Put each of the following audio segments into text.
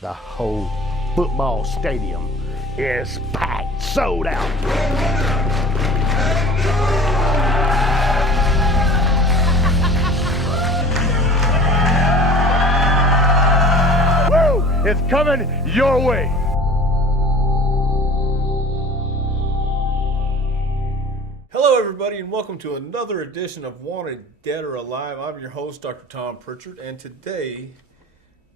The whole football stadium is packed, sold out. Woo! It's coming your way. Hello, everybody, and welcome to another edition of Wanted, Dead or Alive. I'm your host, Dr. Tom Pritchard, and today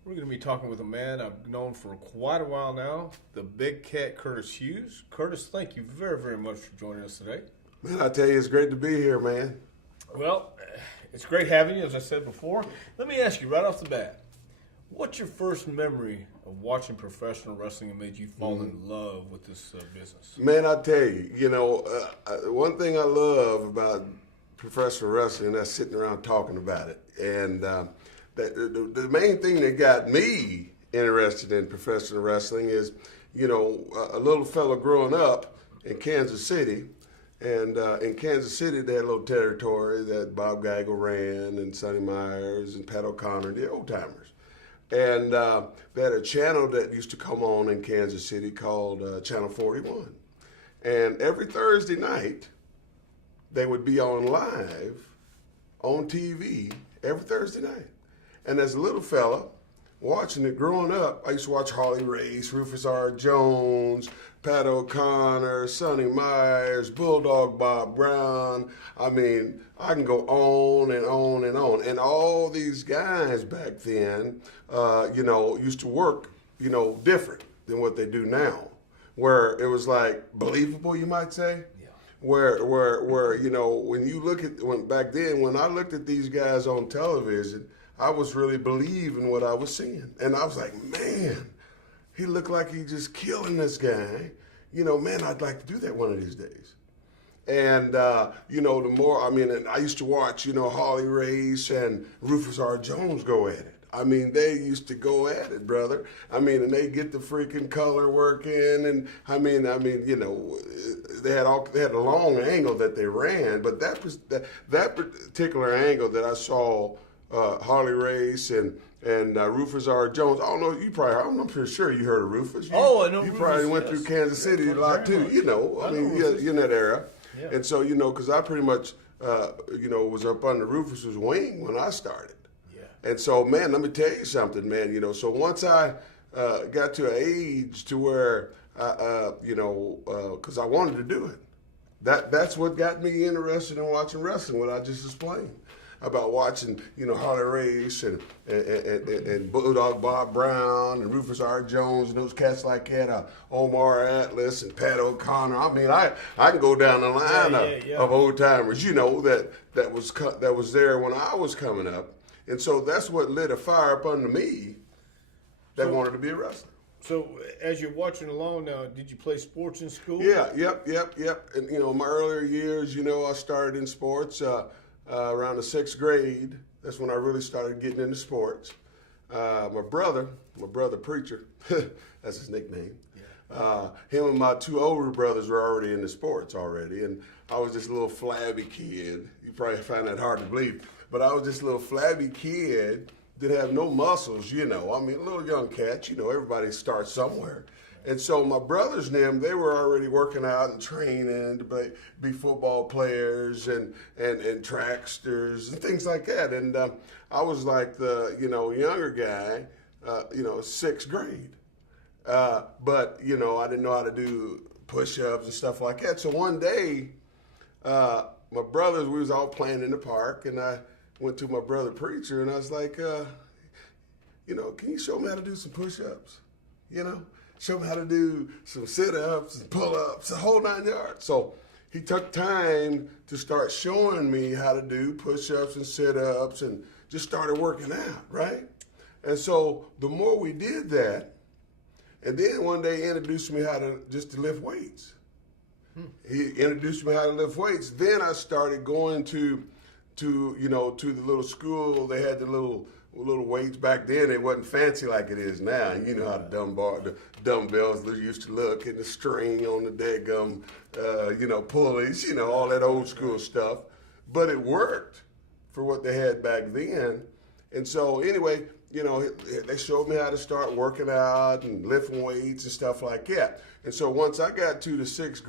we're going to be talking with a man I've known for quite a while now, the Big Cat Curtis Hughes. Curtis, thank you very, very much for joining us today. Man, I tell you, it's great to be here, man. Well, it's great having you, as I said before. Let me ask you right off the bat, what's your first memory of watching professional wrestling and made you fall in love with this business? Man, I tell you, one thing I love about professional wrestling, that's sitting around talking about it. And the main thing that got me interested in professional wrestling is, a little fella growing up in Kansas City. And in Kansas City, they had a little territory that Bob Geigel ran, and Sonny Myers and Pat O'Connor, the old timers. And they had a channel that used to come on in Kansas City called Channel 41. And every Thursday night, they would be on live on TV every Thursday night. And as a little fella, watching it growing up, I used to watch Harley Race, Rufus R. Jones, Pat O'Connor, Sonny Myers, Bulldog Bob Brown. I mean, I can go on and on and on. And all these guys back then, used to work, different than what they do now, where it was like believable, you might say. Yeah. Where when you look at back then, when I looked at these guys on television, I was really believing what I was seeing. And I was like, man, he looked like he just killing this guy. Man, I'd like to do that one of these days. And, the more, and I used to watch, Harley Race and Rufus R. Jones go at it. They used to go at it, brother. And they get the freaking color working. And, they had a long angle that they ran. But that particular angle that I saw Harley Race and Rufus R. Jones. I don't know. I'm pretty sure you heard of Rufus. I know You Rufus, probably went through Kansas City a lot too. You're in that era. Yeah. And so, because I pretty much, was up under Rufus's wing when I started. Yeah. And so, man, let me tell you something, man. So once I got to an age to where, because I wanted to do it. That's what got me interested in watching wrestling, what I just explained. About watching, Harley Race and Bulldog Bob Brown and Rufus R. Jones and those cats like that, Omar Atlas and Pat O'Connor. I can go down the line of old timers, that was there when I was coming up, and so that's what lit a fire up under me that wanted to be a wrestler. So as you're watching along now, did you play sports in school? Yeah, yep. And my earlier years, I started in sports. Around the 6th grade, that's when I really started getting into sports. My brother Preacher, that's his nickname. Yeah. Him and my 2 older brothers were already into sports already, and I was this little flabby kid. You probably find that hard to believe, but I was this little flabby kid that had no muscles, a little young cat. Everybody starts somewhere. And so my brothers and them, they were already working out and training to be football players and tracksters and things like that. And I was like the, younger guy, 6th grade. But, I didn't know how to do push-ups and stuff like that. So one day, my brothers, we was all playing in the park, and I went to my brother Preacher, and I was like, can you show me how to do some push-ups? Show me how to do some sit-ups and pull-ups, the whole 9 yards. So he took time to start showing me how to do push-ups and sit-ups and just started working out, right? And so the more we did that, and then one day he introduced me how to lift weights. He introduced me how to lift weights. Then I started going to the little school. They had the little weights back then. It wasn't fancy like it is now. You know how the dumbbells used to look, and the string on the daggum, pulleys, all that old school stuff. But it worked for what they had back then. And so anyway, they showed me how to start working out and lifting weights and stuff like that. And so once I got to the seventh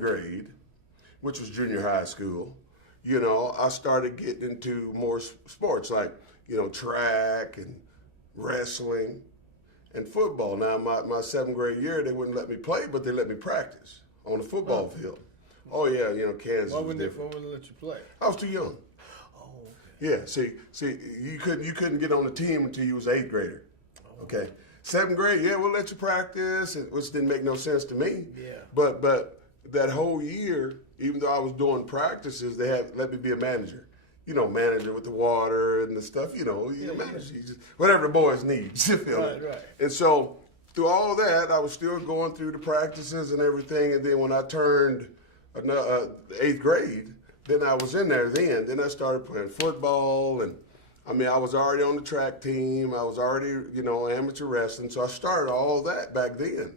grade, which was junior high school, I started getting into more sports like, track and wrestling and football. Now, my seventh grade year, they wouldn't let me play, but they let me practice on the football field. Oh, yeah, Kansas was different. Why wouldn't they let you play? I was too young. Oh, okay. Yeah, see, you couldn't get on the team until you was an 8th grader. Oh. Okay. 7th grade, yeah, we'll let you practice, which didn't make no sense to me. Yeah. But that whole year, even though I was doing practices, they had let me be a manager. Manager with the water and the stuff, manage whatever the boys need. You feel me? Right. And so through all that, I was still going through the practices and everything. And then when I turned 8th grade, then I was in there then. Then I started playing football. And, I was already on the track team. I was already, amateur wrestling. So I started all that back then.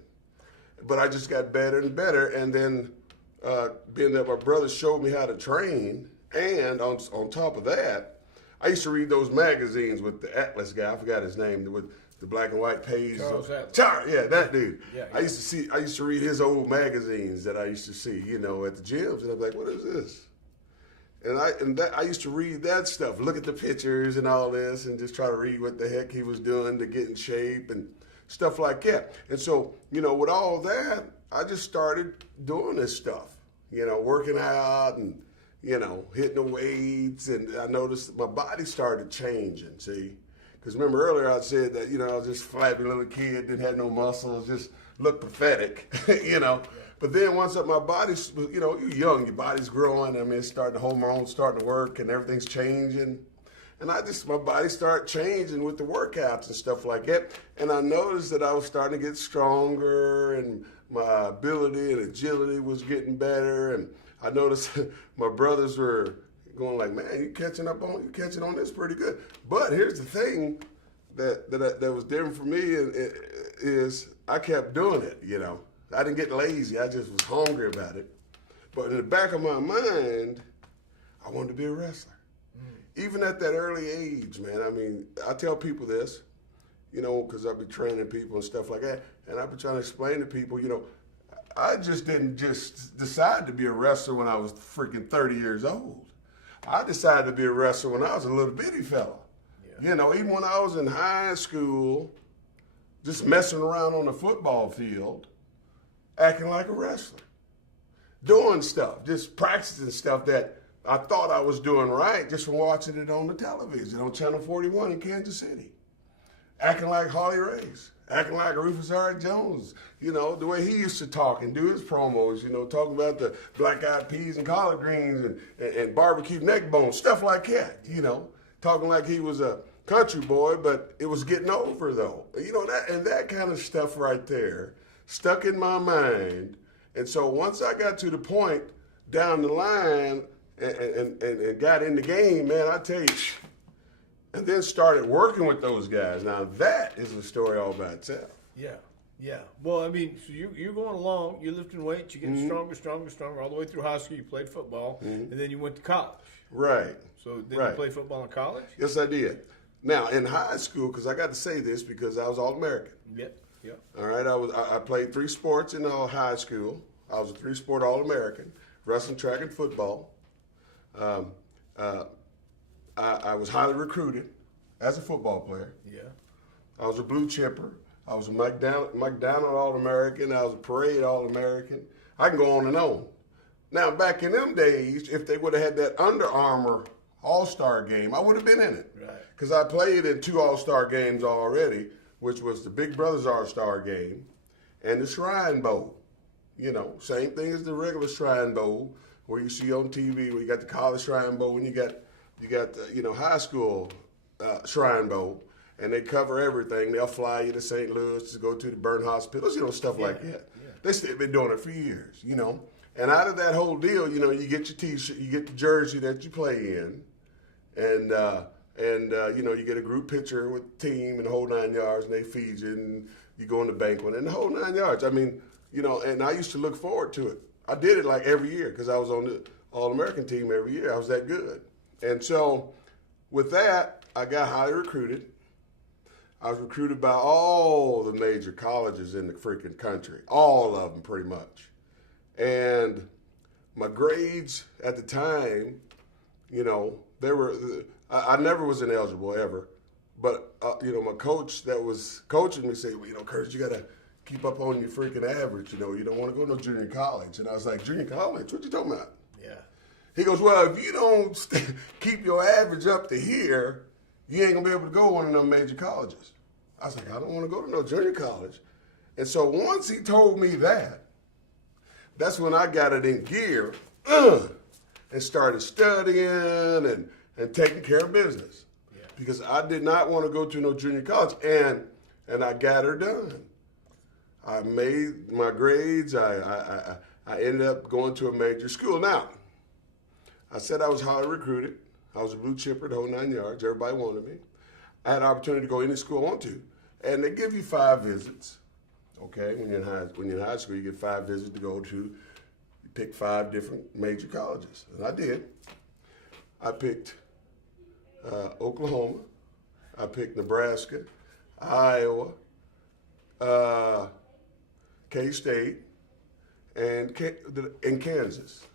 But I just got better and better. And then being that my brother showed me how to train, and on top of that, I used to read those magazines with the Atlas guy. I forgot his name, with the black and white pages. Charles, yeah, that dude. Yeah. I used to read his old magazines that I used to see, at the gyms, and I'm like, what is this? And I used to read that stuff, look at the pictures and all this, and just try to read what the heck he was doing to get in shape and stuff like that. And so, with all that, I just started doing this stuff, working out and hitting the weights, and I noticed that my body started changing, see? Because remember earlier I said that, I was just a flabby little kid, didn't have no muscles, just looked pathetic, But then once my body, you're young, your body's growing, it's starting, the hormones starting to work and everything's changing. And my body started changing with the workouts and stuff like that. And I noticed that I was starting to get stronger, and my ability and agility was getting better. And I noticed my brothers were going like, man, you catching on this pretty good. But here's the thing that was different for me is I kept doing it, I didn't get lazy. I just was hungry about it. But in the back of my mind, I wanted to be a wrestler. Even at that early age, man, I tell people this, because I be training people and stuff like that, and I be trying to explain to people, I just didn't just decide to be a wrestler when I was freaking 30 years old. I decided to be a wrestler when I was a little bitty fella. Yeah. Even when I was in high school, just messing around on the football field, acting like a wrestler, doing stuff, just practicing stuff that I thought I was doing right just from watching it on the television, on Channel 41 in Kansas City. Acting like Harley Race, acting like Rufus R. Jones, the way he used to talk and do his promos, talking about the black-eyed peas and collard greens and barbecue neck bones, stuff like that, talking like he was a country boy, but it was getting over, though. That kind of stuff right there stuck in my mind. And so once I got to the point down the line and got in the game, man, I tell you, and then started working with those guys. Now that is a story all by itself. Yeah. Well, so you're going along, you're lifting weights, you're getting stronger, all the way through high school. You played football, and then you went to college. Right. So did you play football in college? Yes, I did. Now in high school, because I got to say this because I was All-American. Yep. All right. I played 3 sports in high school. I was a 3-sport All-American: wrestling, track, and football. I was highly recruited as a football player. Yeah. I was a blue chipper. I was a McDonald All-American. I was a Parade All-American. I can go on and on. Now, back in them days, if they would have had that Under Armour All-Star game, I would have been in it. Right. Because I played in 2 All-Star games already, which was the Big Brothers All-Star game and the Shrine Bowl. Same thing as the regular Shrine Bowl, where you see on TV, where you got the college Shrine Bowl and you got the high school Shrine Bowl, and they cover everything. They'll fly you to St. Louis to go to the burn hospitals, stuff like that. Yeah. They've been doing it for years, And out of that whole deal, you get your T-shirt, you get the jersey that you play in, and you get a group picture with the team and the whole 9 yards, and they feed you, and you go in the banquet, and the whole 9 yards. And I used to look forward to it. I did it like every year because I was on the All-American team every year. I was that good. And so with that, I got highly recruited, I was recruited by all the major colleges in the freaking country, all of them pretty much. And my grades at the time, you know, I never was ineligible ever. But, you know, my coach that was coaching me said, well, you know, Curtis, you got to keep up on your freaking average. You know, you don't want to go to no junior college. And I was like, junior college? What you talking about? Yeah. He goes, well, if you don't keep your average up to here, you ain't going to be able to go to one of them major colleges. I was like, I don't want to go to no junior college. And so once he told me that, that's when I got it in gear and started studying and taking care of business. Because I did not want to go to no junior college, and I got her done. I made my grades. I ended up going to a major school. Now, I said I was highly recruited. I was a blue chipper the whole 9 yards. Everybody wanted me. I had an opportunity to go any school I want to, and they give you 5 visits. Okay, when you're in high school, you get 5 visits to go to. You pick 5 different major colleges, and I did. I picked Oklahoma, I picked Nebraska, Iowa, K-State, and Kansas.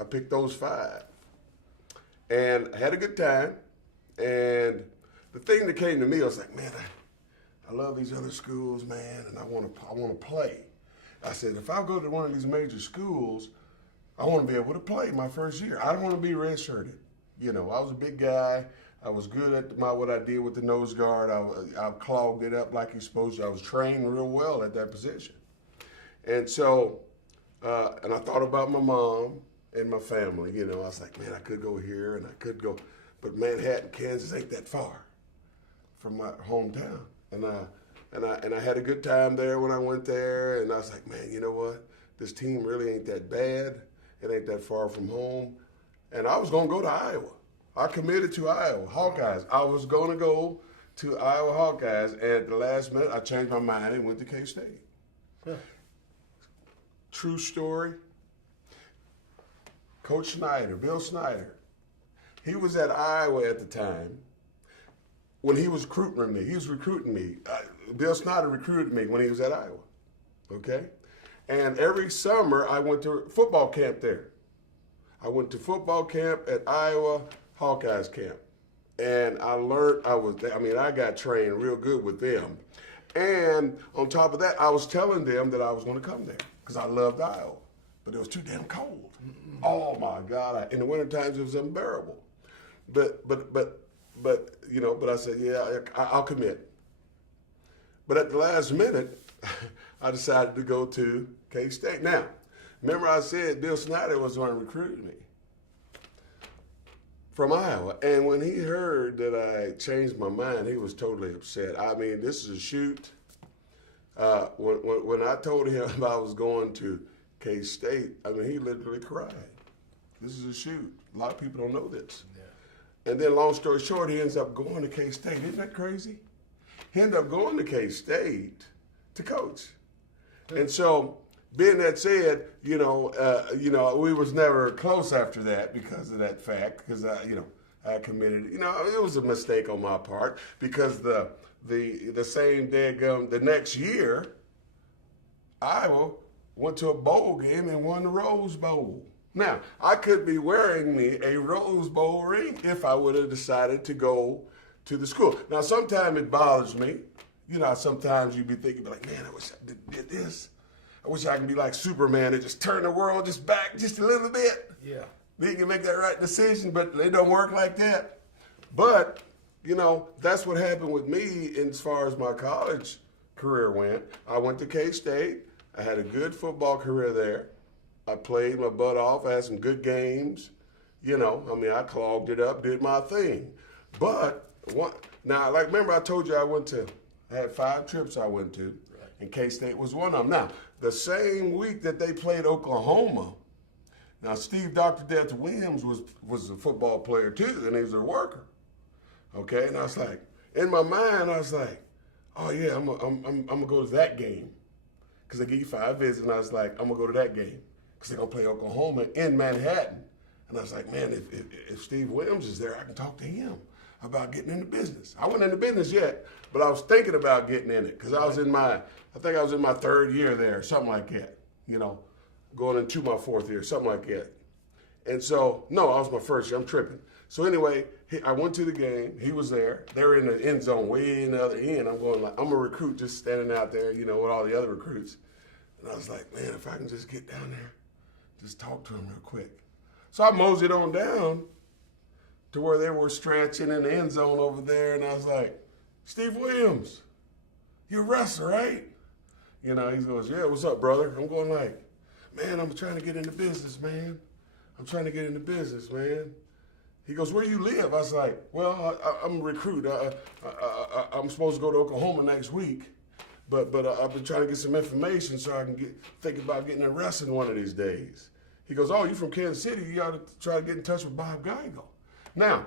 I picked those 5. And I had a good time. And the thing that came to me, I was like, man, I love these other schools, man, and I want to play. I said, if I go to one of these major schools, I want to be able to play my first year. I don't want to be redshirted. You know, I was a big guy. I was good at what I did with the nose guard. I clogged it up like you're supposed to. I was trained real well at that position. And so, and I thought about my mom and my family. You know, I was like, man, I could go here and I could go, but Manhattan, Kansas ain't that far from my hometown. And I had a good time there when I went there. And I was like, man, you know what? This team really ain't that bad. It ain't that far from home. And I was going to go to Iowa. I committed to Iowa Hawkeyes. I was going to go to Iowa Hawkeyes, and at the last minute, I changed my mind and went to K-State. Yeah. True story. Coach Snyder, Bill Snyder, he was at Iowa at the time when he was recruiting me. He was recruiting me. Bill Snyder recruited me when he was at Iowa, okay? And every summer, I went to football camp there. I went to football camp at Iowa Hawkeyes camp, and I got trained real good with them. And on top of that, I was telling them that I was going to come there because I loved Iowa, but it was too damn cold. Mm-hmm. Oh my God! In the winter times, it was unbearable. But you know, but I said, yeah, I'll commit. But at the last minute, I decided to go to K-State. Now, remember I said Bill Snyder was going to recruit me from Iowa. And when he heard that I changed my mind, he was totally upset. I mean, this is a shoot. When I told him I was going to K-State, I mean, he literally cried. This is a shoot. A lot of people don't know this. Yeah. And then long story short, he ends up going to K-State. Isn't that crazy? He ended up going to K-State to coach. Yeah. And so, being that said, you know, we was never close after that because of that fact. Because I committed. You know, it was a mistake on my part because the same the next year, Iowa went to a bowl game and won the Rose Bowl. Now, I could be wearing me a Rose Bowl ring if I would have decided to go to the school. Now, sometimes it bothers me. You know, sometimes you be thinking, like, man, I wish I did this. I wish I could be like Superman and just turn the world just back just a little bit. Yeah. Then you can make that right decision, but it don't work like that. But, you know, that's what happened with me as far as my college career went. I went to K-State. I had a good football career there. I played my butt off. I had some good games. You know, I mean, I clogged it up, did my thing. But, remember I told you I had 5 trips I went to, and K-State was one of them. Now, the same week that they played Oklahoma, now Steve Dr. Death Williams was a football player too, and he was a worker. Okay, and I was like, in my mind, I was like, oh yeah, I'm gonna go to that game, because they give you 5 visits, and I was like, I'm gonna go to that game, because they're gonna play Oklahoma in Manhattan. And I was like, man, if Steve Williams is there, I can talk to him. about getting into business. I wasn't in the business yet, but I was thinking about getting in it because I think I was in my third year there, something like that, going into my fourth year, something like that. And so, no, I was my first year. I'm tripping. So anyway, I went to the game. He was there. They were in the end zone, way in the other end. I'm going like, I'm a recruit just standing out there, with all the other recruits. And I was like, man, if I can just get down there, just talk to him real quick. So I moseyed on down to where they were stretching in the end zone over there. And I was like, Steve Williams, you're a wrestler, right? He goes, yeah, what's up, brother? I'm going like, man, I'm trying to get into business, man. He goes, where you live? I was like, well, I'm a recruit. I'm supposed to go to Oklahoma next week, but I've been trying to get some information so I can think about getting in wrestling one of these days. He goes, oh, you from Kansas City? You ought to try to get in touch with Bob Geigel. Now,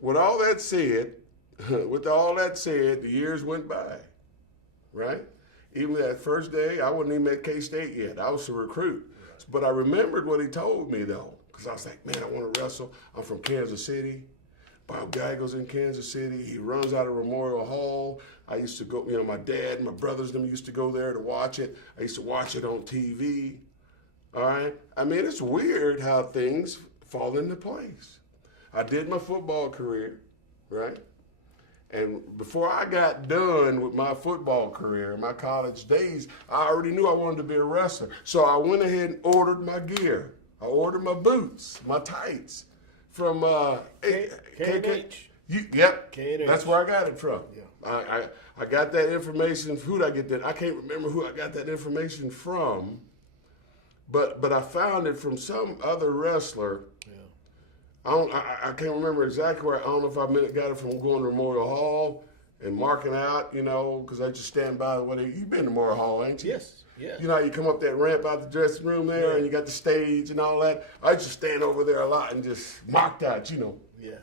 with all that said, the years went by, right? Even that first day, I wasn't even at K-State yet. I was a recruit. But I remembered what he told me, though, because I was like, man, I want to wrestle. I'm from Kansas City. Bob Geigel's in Kansas City. He runs out of Memorial Hall. I used to go, my dad and my brothers them used to go there to watch it. I used to watch it on TV. All right? I mean, it's weird how things fall into place. I did my football career, right? And before I got done with my football career, my college days, I already knew I wanted to be a wrestler. So I went ahead and ordered my gear. I ordered my boots, my tights from K&H. Yep, K&H. That's where I got it from. Yeah. I got that information. Who did I get that? I can't remember who I got that information from, but I found it from some other wrestler. I can't remember exactly where. I don't know if I got it from going to Memorial Hall and marking out, because I just stand by the way. You've been to Memorial Hall, ain't you? Yes. Yeah. You know how you come up that ramp out the dressing room there, and you got the stage and all that. I used to stand over there a lot and just marked out, Yeah.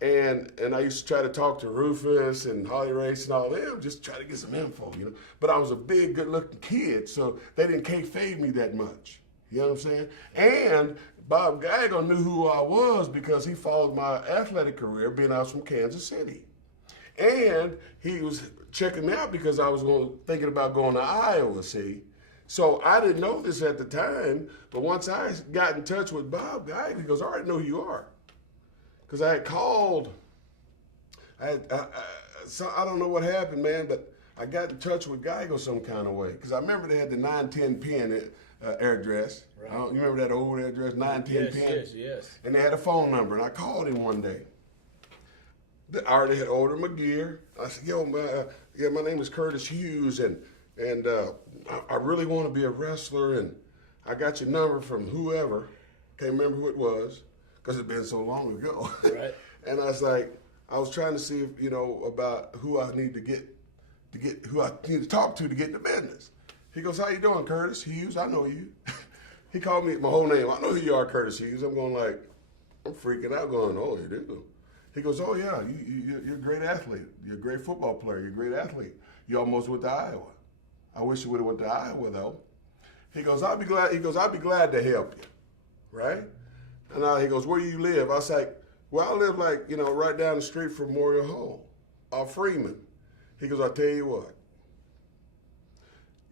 And I used to try to talk to Rufus and Holly Race and all them, just try to get some info, But I was a big, good-looking kid, so they didn't kayfabe me that much. You know what I'm saying? And Bob Geigel knew who I was because he followed my athletic career, being I was from Kansas City. And he was checking me out because I was thinking about going to Iowa, see? So I didn't know this at the time, but once I got in touch with Bob Geigel, he goes, I already know who you are. Because I had called, I don't know what happened, man, but I got in touch with Geigel some kind of way. Because I remember they had the 910 pin address. Right. You remember that old address, 910 pin? Yes. And they had a phone number, and I called him one day. I already had ordered my gear. I said, yo, my name is Curtis Hughes, and I really want to be a wrestler, and I got your number from whoever. Can't remember who it was, because it's been so long ago. Right. And I was like, I was trying to see, about who I need who I need to talk to get in the business. He goes, how you doing, Curtis Hughes? I know you. He called me my whole name. I know who you are, Curtis Hughes. I'm going like, I'm freaking out going, oh, you do? He goes, oh, yeah, you're a great athlete. You're a great football player. You're a great athlete. You almost went to Iowa. I wish you would have went to Iowa, though. He goes, I'll be glad to help you, right? And he goes, where do you live? I was like, well, I live right down the street from Memorial Hall, Freeman. He goes, I'll tell you what.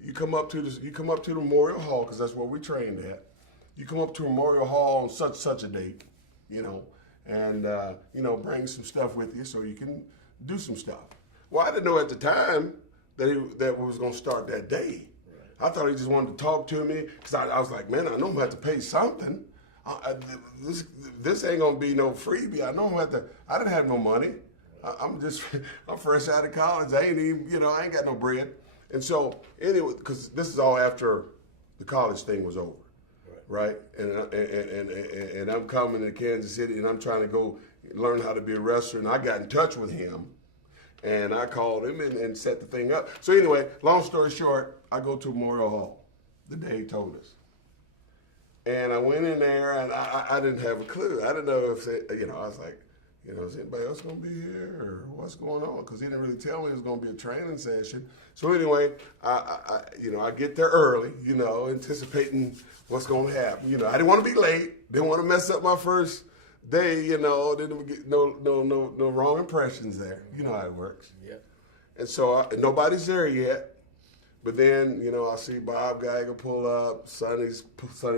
You come up to the Memorial Hall, because that's where we trained at. You come up to Memorial Hall on such a date, and bring some stuff with you so you can do some stuff. Well, I didn't know at the time that we was going to start that day. Right. I thought he just wanted to talk to me, because I was like, man, I know I'm going to have to pay something. This ain't going to be no freebie. I know I'm going to have to, I didn't have no money. I'm fresh out of college. I ain't even, I ain't got no bread. And so, anyway, because this is all after the college thing was over, right? And I'm coming to Kansas City, and I'm trying to go learn how to be a wrestler, and I got in touch with him, and I called him and set the thing up. So anyway, long story short, I go to Memorial Hall the day he told us. And I went in there, and I didn't have a clue. I didn't know if, I was like, is anybody else going to be here or what's going on? Because he didn't really tell me it was going to be a training session. So anyway, I get there early, anticipating what's going to happen. I didn't want to be late. Didn't want to mess up my first they, didn't get no wrong impressions there. You know how it works. Yep. And so nobody's there yet. But then, I see Bob Geiger pull up, Sonny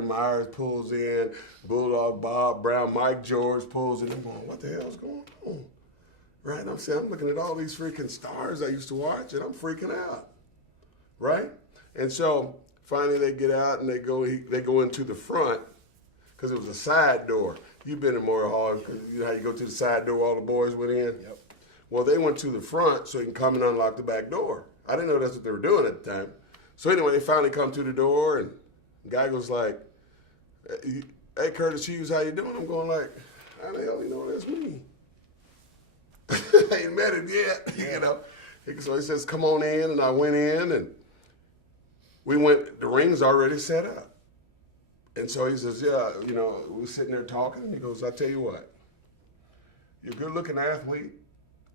Myers pulls in, Bulldog Bob Brown, Mike George pulls in. I'm going, what the hell's going on? Right? I'm saying, I'm looking at all these freaking stars I used to watch, and I'm freaking out. Right? And so finally they get out and they go into the front because it was a side door. You've been in Memorial Hall, you know how you go to the side door, all the boys went in? Yep. Well, they went to the front so you can come and unlock the back door. I didn't know that's what they were doing at the time. So anyway, they finally come to the door, and the guy goes like, hey, Curtis Hughes, how you doing? I'm going like, how the hell you know that's me? I ain't met him yet, So he says, come on in, and I went in, and the ring's already set up. And so he says, yeah, we're sitting there talking, and he goes, I tell you what, you're a good-looking athlete,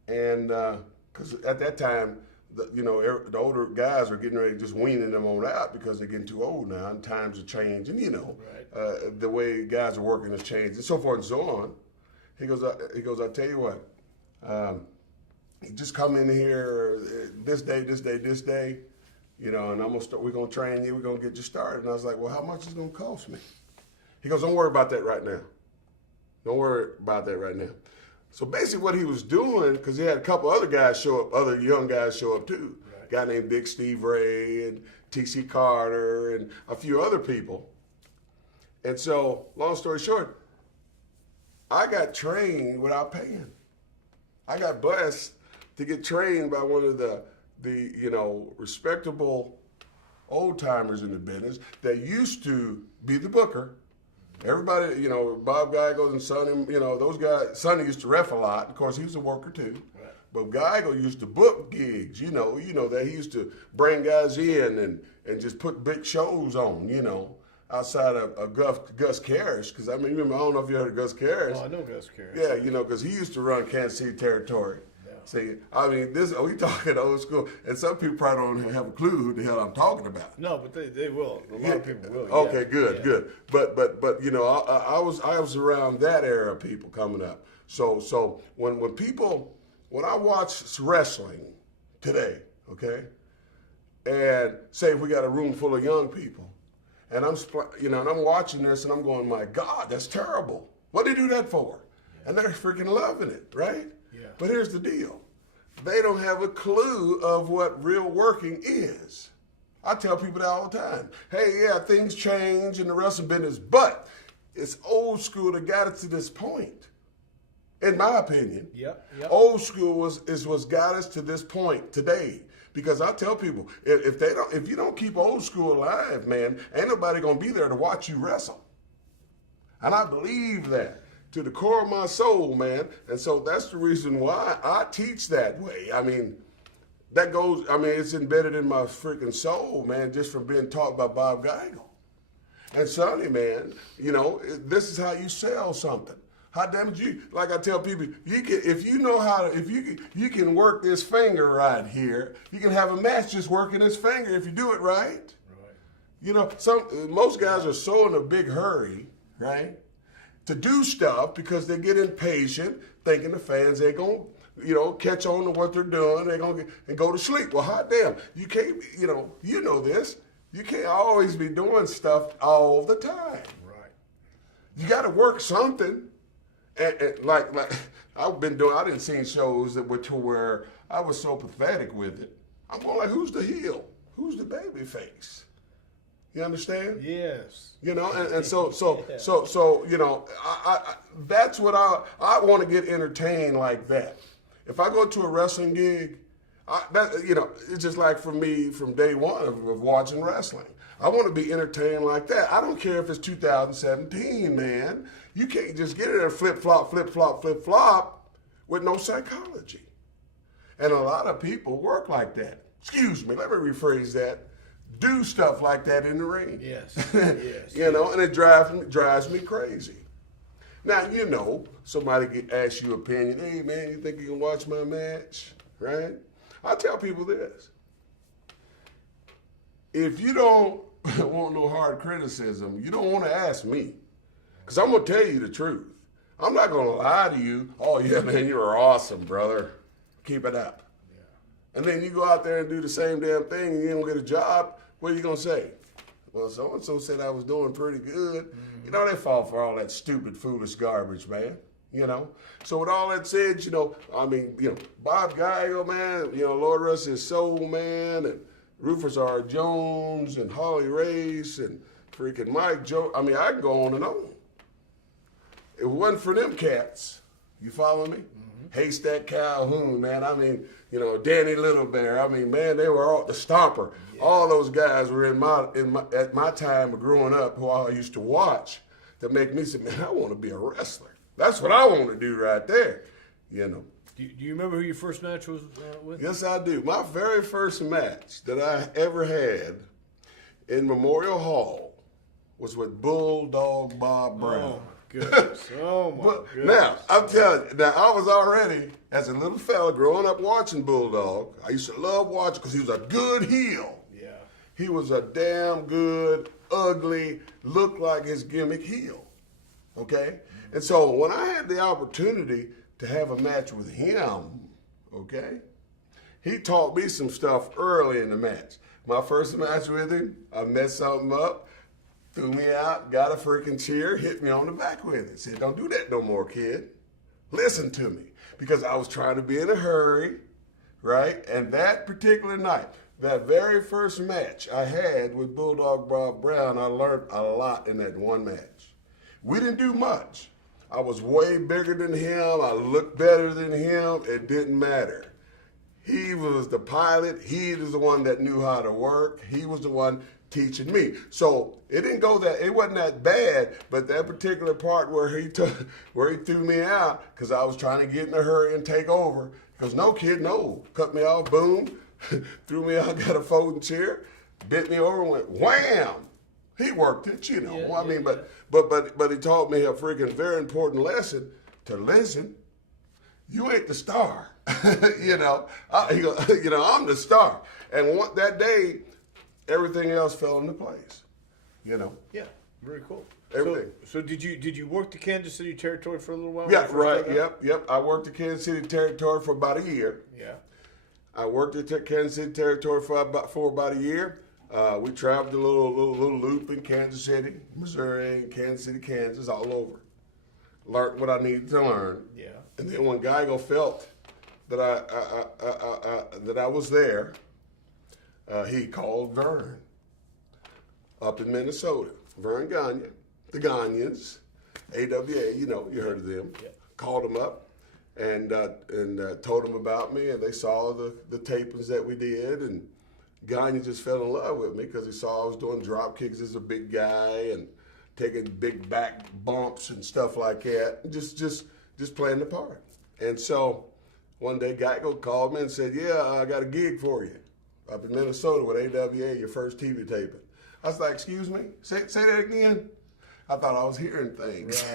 and because at that time, the older guys are getting ready to just weaning them on out because they're getting too old now, and times are changing, right. The way guys are working has changed, and so forth and so on. He goes, I tell you what, just come in here this day, and we're gonna train you, we're gonna get you started. And I was like, well, how much is it gonna cost me? He goes, don't worry about that right now. Don't worry about that right now. So basically what he was doing, because he had a couple other guys show up, other young guys show up too. Right. A guy named Big Steve Ray and T.C. Carter and a few other people. And so, long story short, I got trained without paying. I got blessed to get trained by one of the respectable old timers in the business that used to be the booker. Everybody, Bob Geigel and Sonny, those guys. Sonny used to ref a lot. Of course, he was a worker too. Right. But Geigel used to book gigs. You know that he used to bring guys in and just put big shows on. Outside of Gus Karras, because I don't know if you heard of Gus Karras. Oh, I know Gus Karras. Yeah, because he used to run Kansas City territory. See, we talking old school, and some people probably don't have a clue who the hell I'm talking about. No, but they will. A lot of people will. Okay, good. But I was around that era of people coming up. So when I watch wrestling today, okay, and say if we got a room full of young people, and I'm watching this and I'm going, my God, that's terrible. What did they do that for? Yeah. And they're freaking loving it, right? Yeah. But here's the deal. They don't have a clue of what real working is. I tell people that all the time. Hey, yeah, things change in the wrestling business, but it's old school that got it to this point. In my opinion, yep. Old school was what got us to this point today. Because I tell people, if you don't keep old school alive, man, ain't nobody gonna be there to watch you wrestle. And I believe that to the core of my soul, man. And so that's the reason why I teach that way. It's embedded in my freaking soul, man, just from being taught by Bob Geigel. And Sonny, man, this is how you sell something. How damn it like I tell people, you can work this finger right here, you can have a match just working this finger if you do it right. Most guys are so in a big hurry, right, to do stuff because they get impatient, thinking the fans ain't gonna, catch on to what they're doing, they're gonna and go to sleep. Well, hot damn, you can't, you know this, you can't always be doing stuff all the time. Right. You got to work something. And like I've been doing, I didn't see shows that were to where I was so pathetic with it. I'm going like, who's the heel? Who's the baby face? You understand? Yes. So that's what I want to get entertained like that. If I go to a wrestling gig, it's just like for me from day one of watching wrestling. I want to be entertained like that. I don't care if it's 2017, man. You can't just get in there flip-flop with no psychology. And a lot of people work like that. Excuse me, let me rephrase that. Do stuff like that in the ring. Yes. And it drives me crazy. Now, somebody asks you opinion. Hey, man, you think you can watch my match? Right? I tell people this. If you don't want no hard criticism, you don't want to ask me. Because I'm going to tell you the truth. I'm not going to lie to you. Oh, yeah, man, you were awesome, brother. Keep it up. Yeah. And then you go out there and do the same damn thing and you don't get a job. What are you going to say? Well, so-and-so said I was doing pretty good. Mm-hmm. You know, they fall for all that stupid, foolish garbage, man. You know? So with all that said, Bob Geigel, man, Lord rest his soul, man, and Rufus R. Jones and Holly Race and freaking Mike Joe. I mean, I can go on and on. If it wasn't for them cats, you follow me? Mm-hmm. Haystack Calhoun, man. I mean, Danny Little Bear. I mean, man, they were all the Stomper. Yeah. All those guys were at my time of growing up, who I used to watch, to make me say, man, I want to be a wrestler. That's what I want to do right there. Do you remember who your first match was with? Yes, I do. My very first match that I ever had in Memorial Hall was with Bulldog Bob Brown. Oh, goodness. Oh, my goodness. Now, I'm telling you, I was already, as a little fella growing up watching Bulldog, I used to love watching because he was a good heel. Yeah. He was a damn good, ugly, looked like his gimmick heel. Okay? And so when I had the opportunity to have a match with him, okay, he taught me some stuff early in the match. My first match with him, I messed something up, threw me out, got a freaking chair, hit me on the back with it. Said, don't do that no more, kid. Listen to me. Because I was trying to be in a hurry, right? And that particular night, that very first match I had with Bulldog Bob Brown, I learned a lot in that one match. We didn't do much. I was way bigger than him. I looked better than him. It didn't matter. He was the pilot. He was the one that knew how to work. He was the one teaching me. So it wasn't that bad, but that particular part where he threw me out, because I was trying to get in a hurry and take over, because no kid, no. Cut me off, boom, threw me out, got a folding chair, bent me over and went wham. He worked it, but he taught me a freaking very important lesson to listen. You ain't the star, I'm the star. And that day, everything else fell into place, Yeah, very cool. Everything. So did you work the Kansas City territory for a little while? Yeah, right. Yep. I worked the Kansas City territory for about a year. Yeah. I worked the Kansas City territory for about a year. We traveled a little loop in Kansas City, Missouri, Kansas City, Kansas, all over. Learned what I needed to learn. Yeah. And then when Geigel felt that I was there, he called Vern up in Minnesota. Vern Gagne, the Gagnes, AWA, you heard of them. Yeah. Called him up and told him about me, and they saw the tapings that we did, and Gagne just fell in love with me because he saw I was doing drop kicks as a big guy and taking big back bumps and stuff like that, just playing the part. And so one day Geigel called me and said, yeah, I got a gig for you up in Minnesota with AWA, your first TV taping. I was like, excuse me? Say that again? I thought I was hearing things.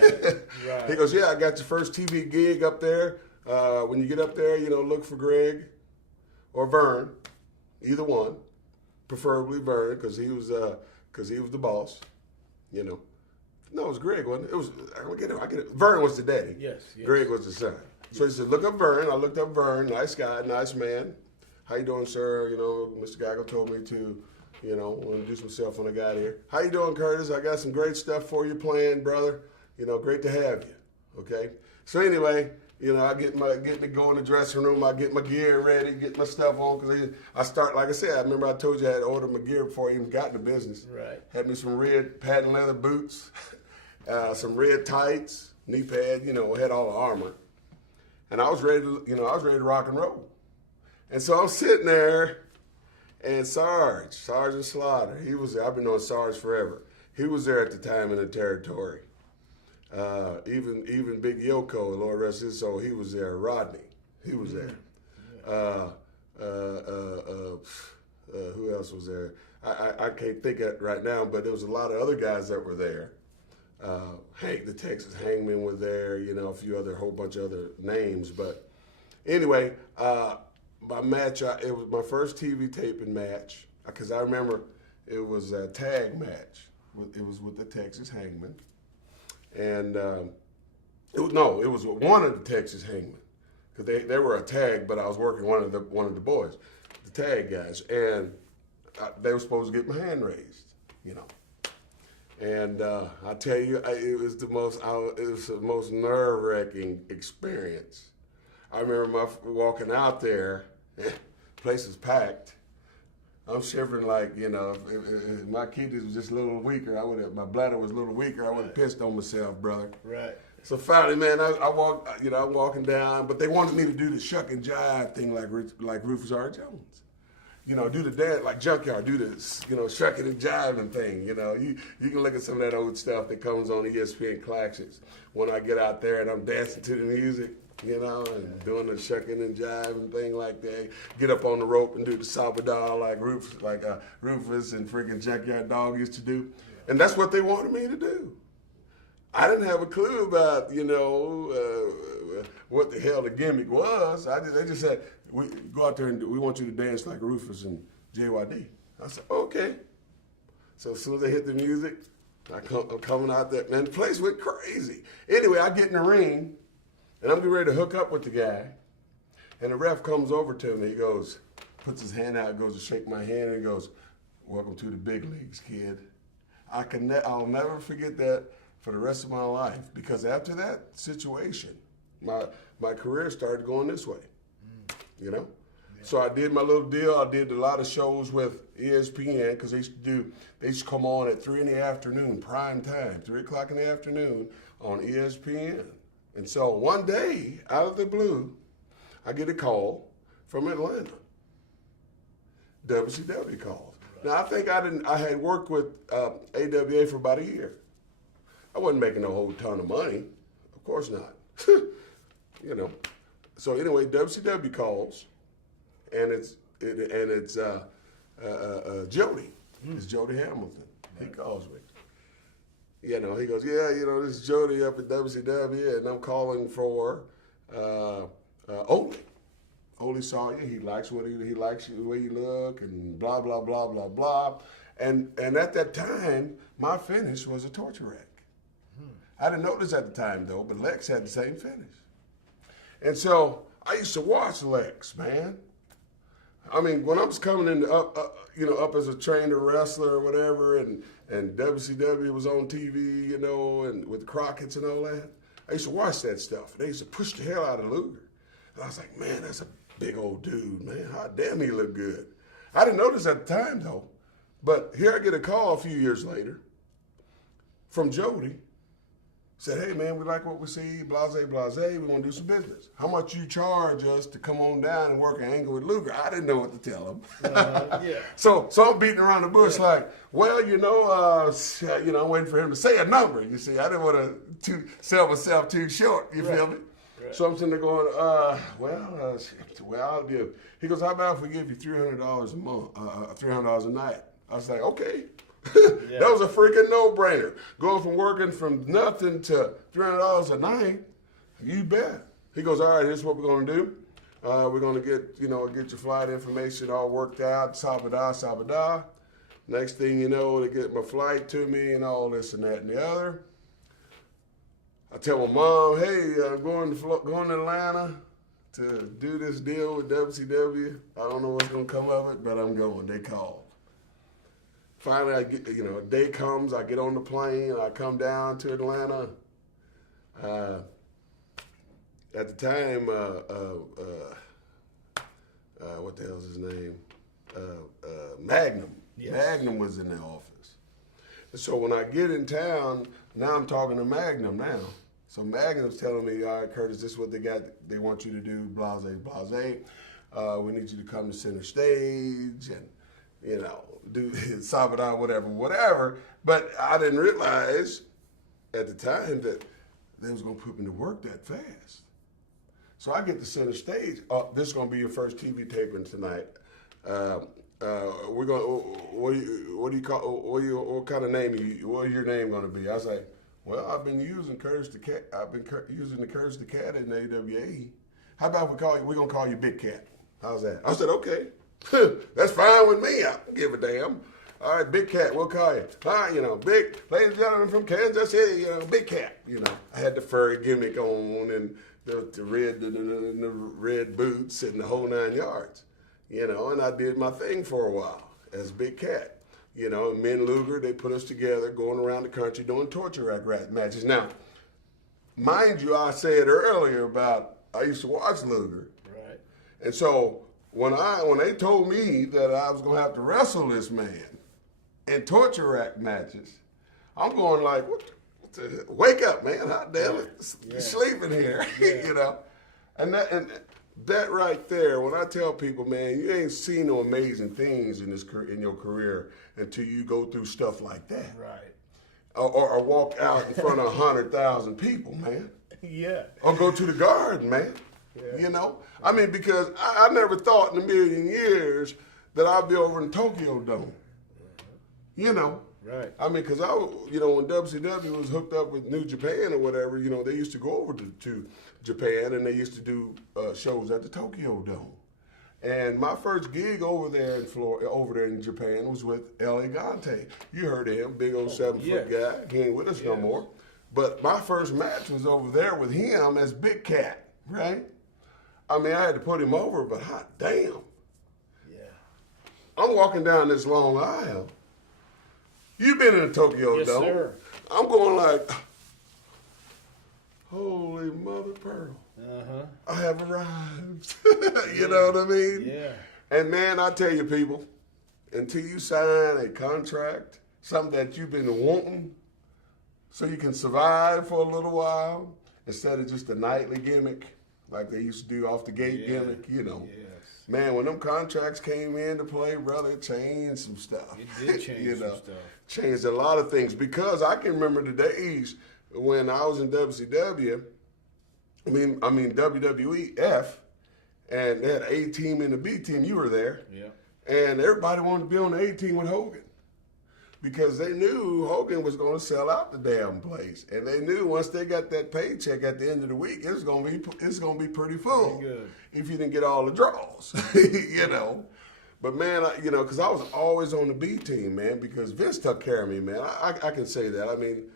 Right. He goes, yeah, I got your first TV gig up there. When you get up there, look for Greg or Vern. Either one, preferably Vern, because he was the boss, No, it was Greg, wasn't it? It was I get it. Vern was the daddy. Yes. Greg was the son. So he said, look up Vern. I looked up Vern. Nice guy, nice man. How you doing, sir? Mr. Geigel told me to, want to introduce myself when I got here. How you doing, Curtis? I got some great stuff for you planned, brother. Great to have you. Okay. So anyway. I get me go in the dressing room. I get my gear ready, get my stuff on, because I start, like I said, I remember I told you I had ordered my gear before I even got in the business. Right. Had me some red patent leather boots, some red tights, knee pad, had all the armor, and I was ready to rock and roll. And so I'm sitting there, and Sergeant Slaughter, he was there. I've been knowing Sarge forever. He was there at the time in the territory. Even Big Yoko, Lord rest his soul, he was there. Rodney, he was there. Who else was there? I can't think of it right now, but there was a lot of other guys that were there. Hank, the Texas Hangman, was there. A whole bunch of other names. But anyway, my match, it was my first TV taping match, because I remember it was a tag match. It was with the Texas Hangman. And It was one of the Texas hangmen. Because they were a tag, but I was working one of the boys, the tag guys. And they were supposed to get my hand raised, you know. And I tell you, it was the most nerve-wracking experience. I remember walking out there, place was packed. I'm shivering like, you know, if my kidneys was just a little weaker, my bladder was a little weaker, I would have pissed on myself, brother. Right. So finally, man, I'm walking down, but they wanted me to do the shuck and jive thing like Rufus R. Jones. You know, do the dance like Junkyard, do this, you know, shucking and jiving thing. You know, you can look at some of that old stuff that comes on ESPN Classics. When I get out there and I'm dancing to the music, you know, and doing the shucking and jiving thing like that. Get up on the rope and do the sabadal like Rufus and freaking Junkyard Dog used to do. And that's what they wanted me to do. I didn't have a clue about, you know, what the hell the gimmick was. They just said, go out there and we want you to dance like Rufus and JYD. I said, okay. So as soon as they hit the music, I'm coming out there. Man, the place went crazy. Anyway, I get in the ring, and I'm getting ready to hook up with the guy. And the ref comes over to me. He goes, puts his hand out, goes to shake my hand, and he goes, welcome to the big leagues, kid. I'll never forget that for the rest of my life, because after that situation, my career started going this way, you know? Yeah. So I did my little deal. I did a lot of shows with ESPN, because they used to come on at 3 in the afternoon, prime time, 3 o'clock in the afternoon on ESPN. And so one day, out of the blue, I get a call from Atlanta. WCW calls. Now, I think I had worked with AWA for about a year. I wasn't making a whole ton of money. Of course not. You know. So anyway, WCW calls, and it's Jody. It's Jody Hamilton. He calls me. You know, he goes, yeah, you know, this is Jody up at WCW, and I'm calling for Ole. Ole saw you. He likes he likes the way you look, and blah blah blah blah blah. And at that time, my finish was a torture rack. I didn't notice at the time though, but Lex had the same finish. And so I used to watch Lex, man. I mean, when I was coming in up as a trainer wrestler or whatever, and WCW was on TV, you know, and with the Crockett's and all that, I used to watch that stuff. They used to push the hell out of Luger. And I was like, man, that's a big old dude, man. How damn he look good. I didn't notice at the time though, but here I get a call a few years later from Jody. Said, hey man, we like what we see, blase, blase, we want to do some business. How much you charge us to come on down and work an angle with Luger? I didn't know what to tell him. Yeah. So I'm beating around the bush like, well, I'm waiting for him to say a number. You see, I didn't want to sell myself too short. You feel me? Right. So I'm sitting there going, I'll give. He goes, how about if we give you $300 a month, $300 a night? I was like, okay. Yeah. That was a freaking no-brainer. Going from working from nothing to $300 a night, you bet. He goes, all right, here's what we're going to do. We're going to get your flight information all worked out, sabada. Next thing you know, they get my flight to me and all this and that and the other. I tell my mom, hey, I'm going to Atlanta to do this deal with WCW. I don't know what's going to come of it, but I'm going. They called. Finally, I get, a day comes, I get on the plane, I come down to Atlanta. At the time, what the hell's his name? Magnum. Yes. Magnum was in the office. So when I get in town, now I'm talking to Magnum now. So Magnum's telling me, all right, Curtis, this is what they want you to do, blase, blase. We need you to come to center stage and, do Sabada, whatever. But I didn't realize at the time that they was going to put me to work that fast. So I get to center stage. This is going to be your first TV taping tonight. We're going. What kind of name? What is your name going to be? I was like, well, I've been using Curtis the Cat. I've been using the Curtis the Cat in the AWA. How about we're going to call you Big Cat? How's that? I said, okay. That's fine with me. I don't give a damn. All right, Big Cat, we'll call you. All right, big, ladies and gentlemen from Kansas City, Big Cat. I had the furry gimmick on and the red boots and the whole 9 yards. And I did my thing for a while as Big Cat. Me and Luger, they put us together going around the country doing torture rack matches. Now, mind you, I said earlier about I used to watch Luger. Right. And so when they told me that I was going to have to wrestle this man in torture rack matches, I'm going like, what the wake up, man. Hot damn it. You're sleeping here, Yeah. And that right there, when I tell people, man, you ain't seen no amazing things in your career until you go through stuff like that. Right. Or walk out in front of 100,000 people, man. Yeah. Or go to the garden, man. Yeah. I mean, because I never thought in a million years that I'd be over in Tokyo Dome. Right. I mean, because when WCW was hooked up with New Japan or whatever, they used to go over to Japan and they used to do shows at the Tokyo Dome. And my first gig over there in Japan was with El Gigante. You heard of him, big old 7-foot guy. He ain't with us no more. But my first match was over there with him as Big Cat, right? I mean, I had to put him over, but hot damn. Yeah. I'm walking down this long aisle. You've been in the Tokyo Dome. Yes, sir. I'm going like, holy mother pearl. Uh-huh. I have arrived. You know what I mean? Yeah. And man, I tell you people, until you sign a contract, something that you've been wanting, so you can survive for a little while, instead of just a nightly gimmick, like they used to do off the gate gimmick, Yes. Man, when them contracts came into play, brother, it changed some stuff. It did change some stuff. Changed a lot of things, because I can remember the days when I was in WCW, I mean WWEF, and they had an A team and a B team. You were there. Yeah. And everybody wanted to be on the A team with Hogan, because they knew Hogan was going to sell out the damn place, and they knew once they got that paycheck at the end of the week, it's going to be pretty full. Pretty good. If you didn't get all the draws, But man, because I was always on the B team, man, because Vince took care of me, man. I can say that. I mean,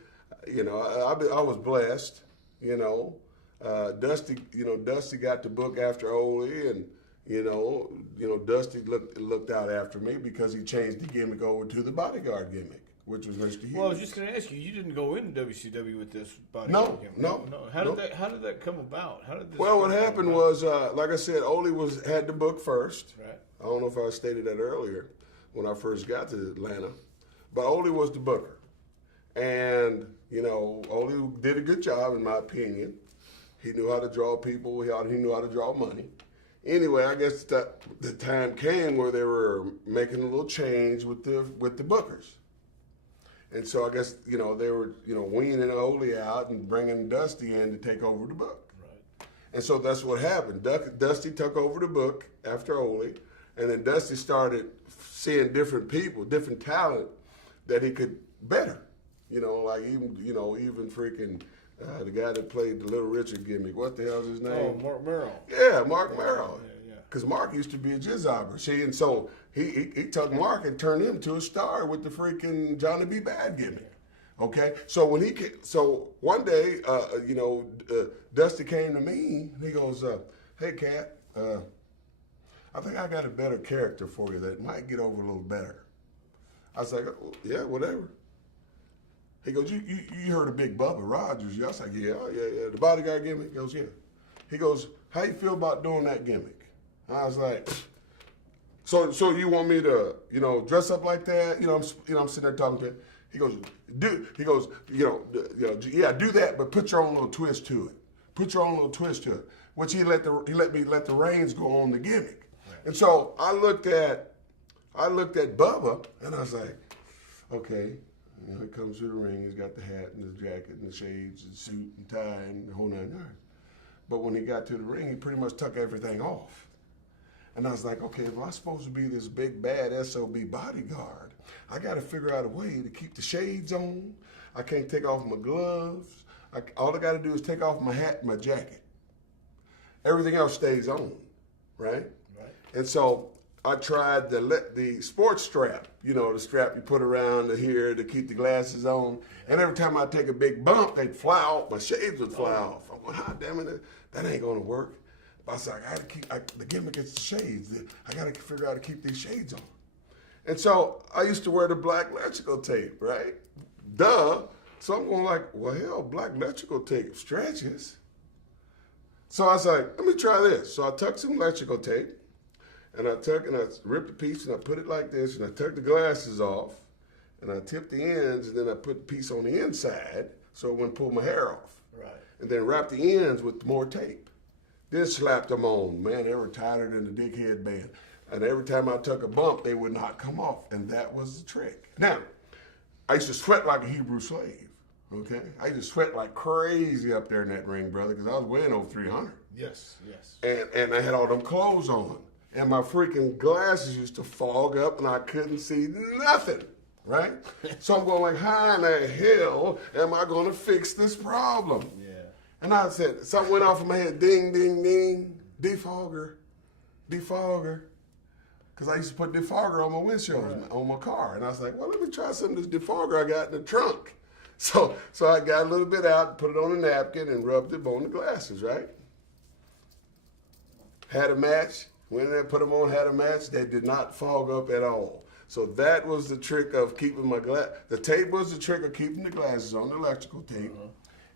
I was blessed. Dusty got the book after Ole, and Dusty looked out after me because he changed the gimmick over to the bodyguard gimmick, which was Mr. Hughes. Well, I was just going to ask you. You didn't go into WCW with this bodyguard gimmick. No. How did that come about? How did this? Well, what happened was, like I said, Ole had the book first. Right. I don't know if I stated that earlier when I first got to Atlanta, but Ole was the booker, and Ole did a good job in my opinion. He knew how to draw people. He knew how to draw money. Anyway, I guess the time came where they were making a little change with the bookers. And so I guess, they were, weaning Ole out and bringing Dusty in to take over the book. Right. And so that's what happened. Dusty took over the book after Ole, and then Dusty started seeing different people, different talent that he could better. Like even freaking the guy that played the Little Richard gimmick. What the hell's his name? Oh, Mark Merrill. Yeah, Mark Merrill. Yeah. Because Mark used to be a jizzobber, see, and so he took Mark and turned him to a star with the freaking Johnny B. Bad gimmick. Okay, so one day, Dusty came to me and he goes, "Hey, Cat, I think I got a better character for you that might get over a little better." I was like, "Oh, yeah, whatever." He goes, you heard of Big Bubba Rogers? I was like, yeah, the bodyguard gimmick. He goes, yeah. He goes, how you feel about doing that gimmick? I was like, so you want me to, dress up like that? I'm sitting there talking to him. He goes, do that, but put your own little twist to it. Put your own little twist to it. Which he let me let the reins go on the gimmick. Right. And so I looked at Bubba and I was like, okay. He comes to the ring, he's got the hat and the jacket and the shades and suit and tie and the whole 9 yards. But when he got to the ring, he pretty much took everything off. And I was like, okay, if I'm supposed to be this big, bad SOB bodyguard, I got to figure out a way to keep the shades on. I can't take off my gloves. All I got to do is take off my hat and my jacket. Everything else stays on, right? Right. And so I tried the sports strap, the strap you put around here to keep the glasses on. And every time I take a big bump, they'd fly off. My shades would fly off. I'm going, how damn it, that ain't going to work. But I was like, I got to keep, the gimmick is the shades. I got to figure out how to keep these shades on. And so I used to wear the black electrical tape, right? Duh. So I'm going like, well, hell, black electrical tape stretches. So I was like, let me try this. So I took some electrical tape, and I ripped the piece, and I put it like this, and I took the glasses off, and I tipped the ends, and then I put the piece on the inside so it wouldn't pull my hair off. Right. And then wrapped the ends with more tape. Then slapped them on. Man, they were tighter than the dickhead band. And every time I took a bump, they would not come off. And that was the trick. Now, I used to sweat like a Hebrew slave, okay? I used to sweat like crazy up there in that ring, brother, because I was weighing over 300. Yes, yes. And I had all them clothes on. And my freaking glasses used to fog up, and I couldn't see nothing, right? So I'm going like, how in the hell am I going to fix this problem? Yeah. And I said, something went off in my head, ding, ding, ding, defogger. Because I used to put defogger on my windshield, on my car. And I was like, well, let me try some of this defogger I got in the trunk. So I got a little bit out, put it on a napkin, and rubbed it on the glasses, right? Had a match, went in there, put them on, had a match. They did not fog up at all. So that was the trick of keeping my glass. The tape was the trick of keeping the glasses on, the electrical tape.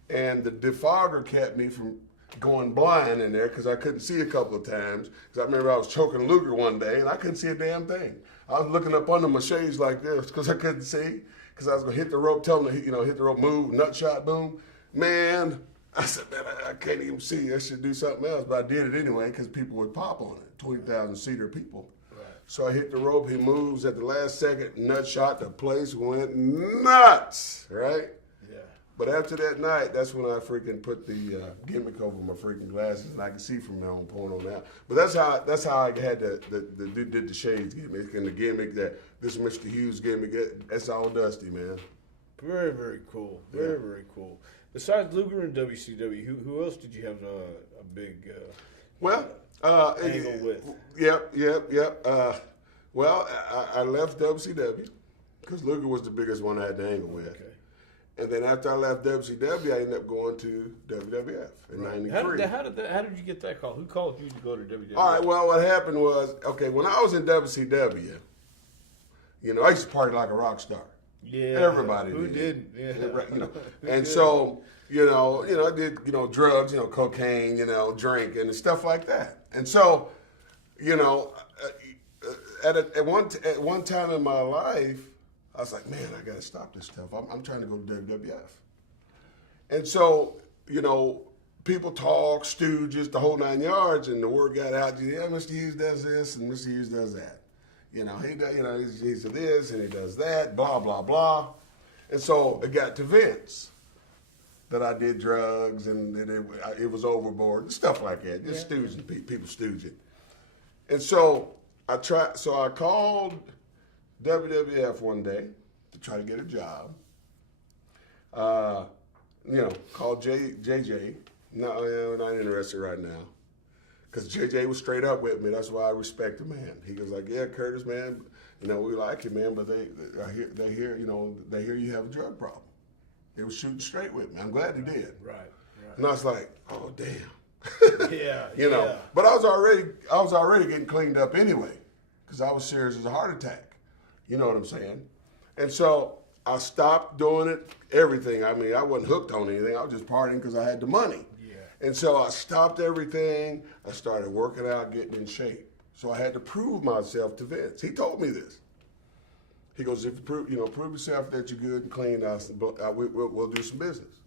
And the defogger kept me from going blind in there because I couldn't see a couple of times. Because I remember I was choking Luger one day and I couldn't see a damn thing. I was looking up under my shades like this because I couldn't see. Because I was going to hit the rope, tell them to hit the rope, move, nut shot, boom. Man, I said, man, I can't even see. I should do something else. But I did it anyway because people would pop on it, 20,000-seater people. Right. So I hit the rope, he moves at the last second, nut shot, the place went nuts, right? But after that night, that's when I freaking put the gimmick over my freaking glasses, and I could see from there on point on out. But that's how I had did the shades gimmick and the gimmick that this Mr. Hughes gimmick. That's all Dusty, man. Very, very cool. Very cool. Besides Luger and WCW, who else did you have a big angle with? Yep. Well, I left WCW because Luger was the biggest one I had to angle with. Okay. And then after I left WCW, I ended up going to WWF in '93. How did you get that call? Who called you to go to WWF? All right, well, what happened was, when I was in WCW, I used to party like a rock star. Yeah. Everybody Who did. didn't? Yeah. And so, I did, drugs, cocaine, drink and stuff like that. And so, at one time in my life, I was like, man, I got to stop this stuff. I'm trying to go to WWF. And so, people talk, stooges, the whole 9 yards, and the word got out, Mr. Hughes does this and Mr. Hughes does that. He does, he's this and he does that, blah, blah, blah. And so it got to Vince that I did drugs and it was overboard and stuff like that. Just stooging, people stooging. And so I called WWF one day to try to get a job. Called JJ. No, I'm not interested right now. Because JJ was straight up with me. That's why I respect the man. He was like, yeah, Curtis, man, we like you, man, but they hear you have a drug problem. They were shooting straight with me. I'm glad they did. Right. And I was like, oh, damn. Yeah. But I was already getting cleaned up anyway because I was serious as a heart attack. You know what I'm saying? And so I stopped doing it, everything. I mean, I wasn't hooked on anything. I was just partying because I had the money. Yeah. And so I stopped everything. I started working out, getting in shape. So I had to prove myself to Vince. He told me this. He goes, if you prove yourself that you're good and clean, we'll do some business.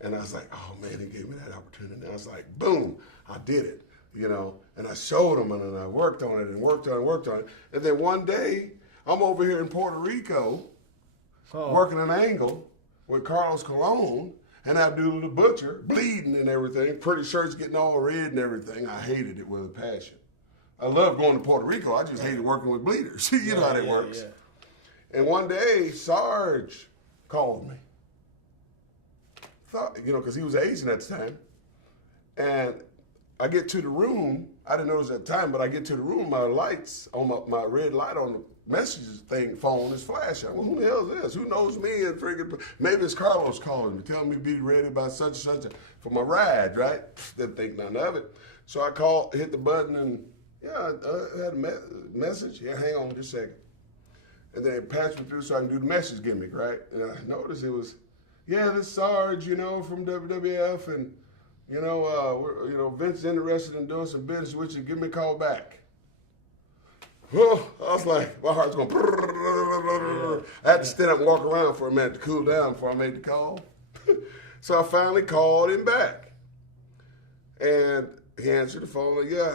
And I was like, oh, man, he gave me that opportunity. And I was like, boom, I did it, And I showed him, and then I worked on it and worked on it. And then one day, I'm over here in Puerto Rico working an angle with Carlos Colon and Abdullah the Butcher, bleeding and everything. Pretty shirts getting all red and everything. I hated it with a passion. I love going to Puerto Rico. I just hated working with bleeders. You know how that works. Yeah. And one day, Sarge called me. Because he was Asian at the time. And I get to the room. I didn't notice at the time, but I get to the room. My lights on my red light on the messages thing phone is flashing. Well, who the hell is this? Who knows me? And freaking maybe it's Carlos calling me, telling me to be ready by such and such for my ride. Right? Didn't think nothing of it. So I hit the button, and yeah, I had a message. Yeah, hang on just a second. And then it patched me through so I can do the message gimmick, right? And I noticed it was, yeah, this Sarge, from WWF, and Vince is interested in doing some business with you. Give me a call back. Oh, I was like, my heart's going. I had to stand up and walk around for a minute to cool down before I made the call. So I finally called him back, and he answered the phone. Like, yeah,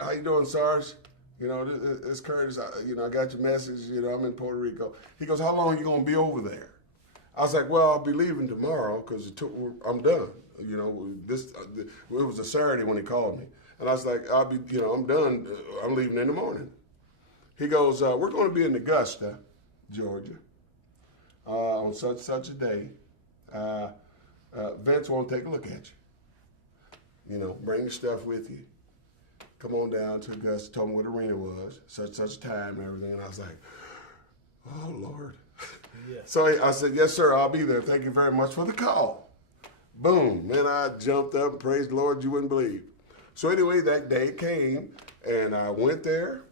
how you doing, Sarge? This Curtis. I got your message. I'm in Puerto Rico. He goes, how long are you gonna be over there? I was like, well, I'll be leaving tomorrow because I'm done. It was a Saturday when he called me, and I was like, I'm done. I'm leaving in the morning. He goes, we're going to be in Augusta, Georgia, on such a day. Vince won't take a look at you. Bring your stuff with you. Come on down to Augusta. Told me what arena was, such time and everything. And I was like, oh, Lord. Yeah. So I said, yes, sir, I'll be there. Thank you very much for the call. Boom. Man, I jumped up and praised the Lord you wouldn't believe. So anyway, that day came, and I went there,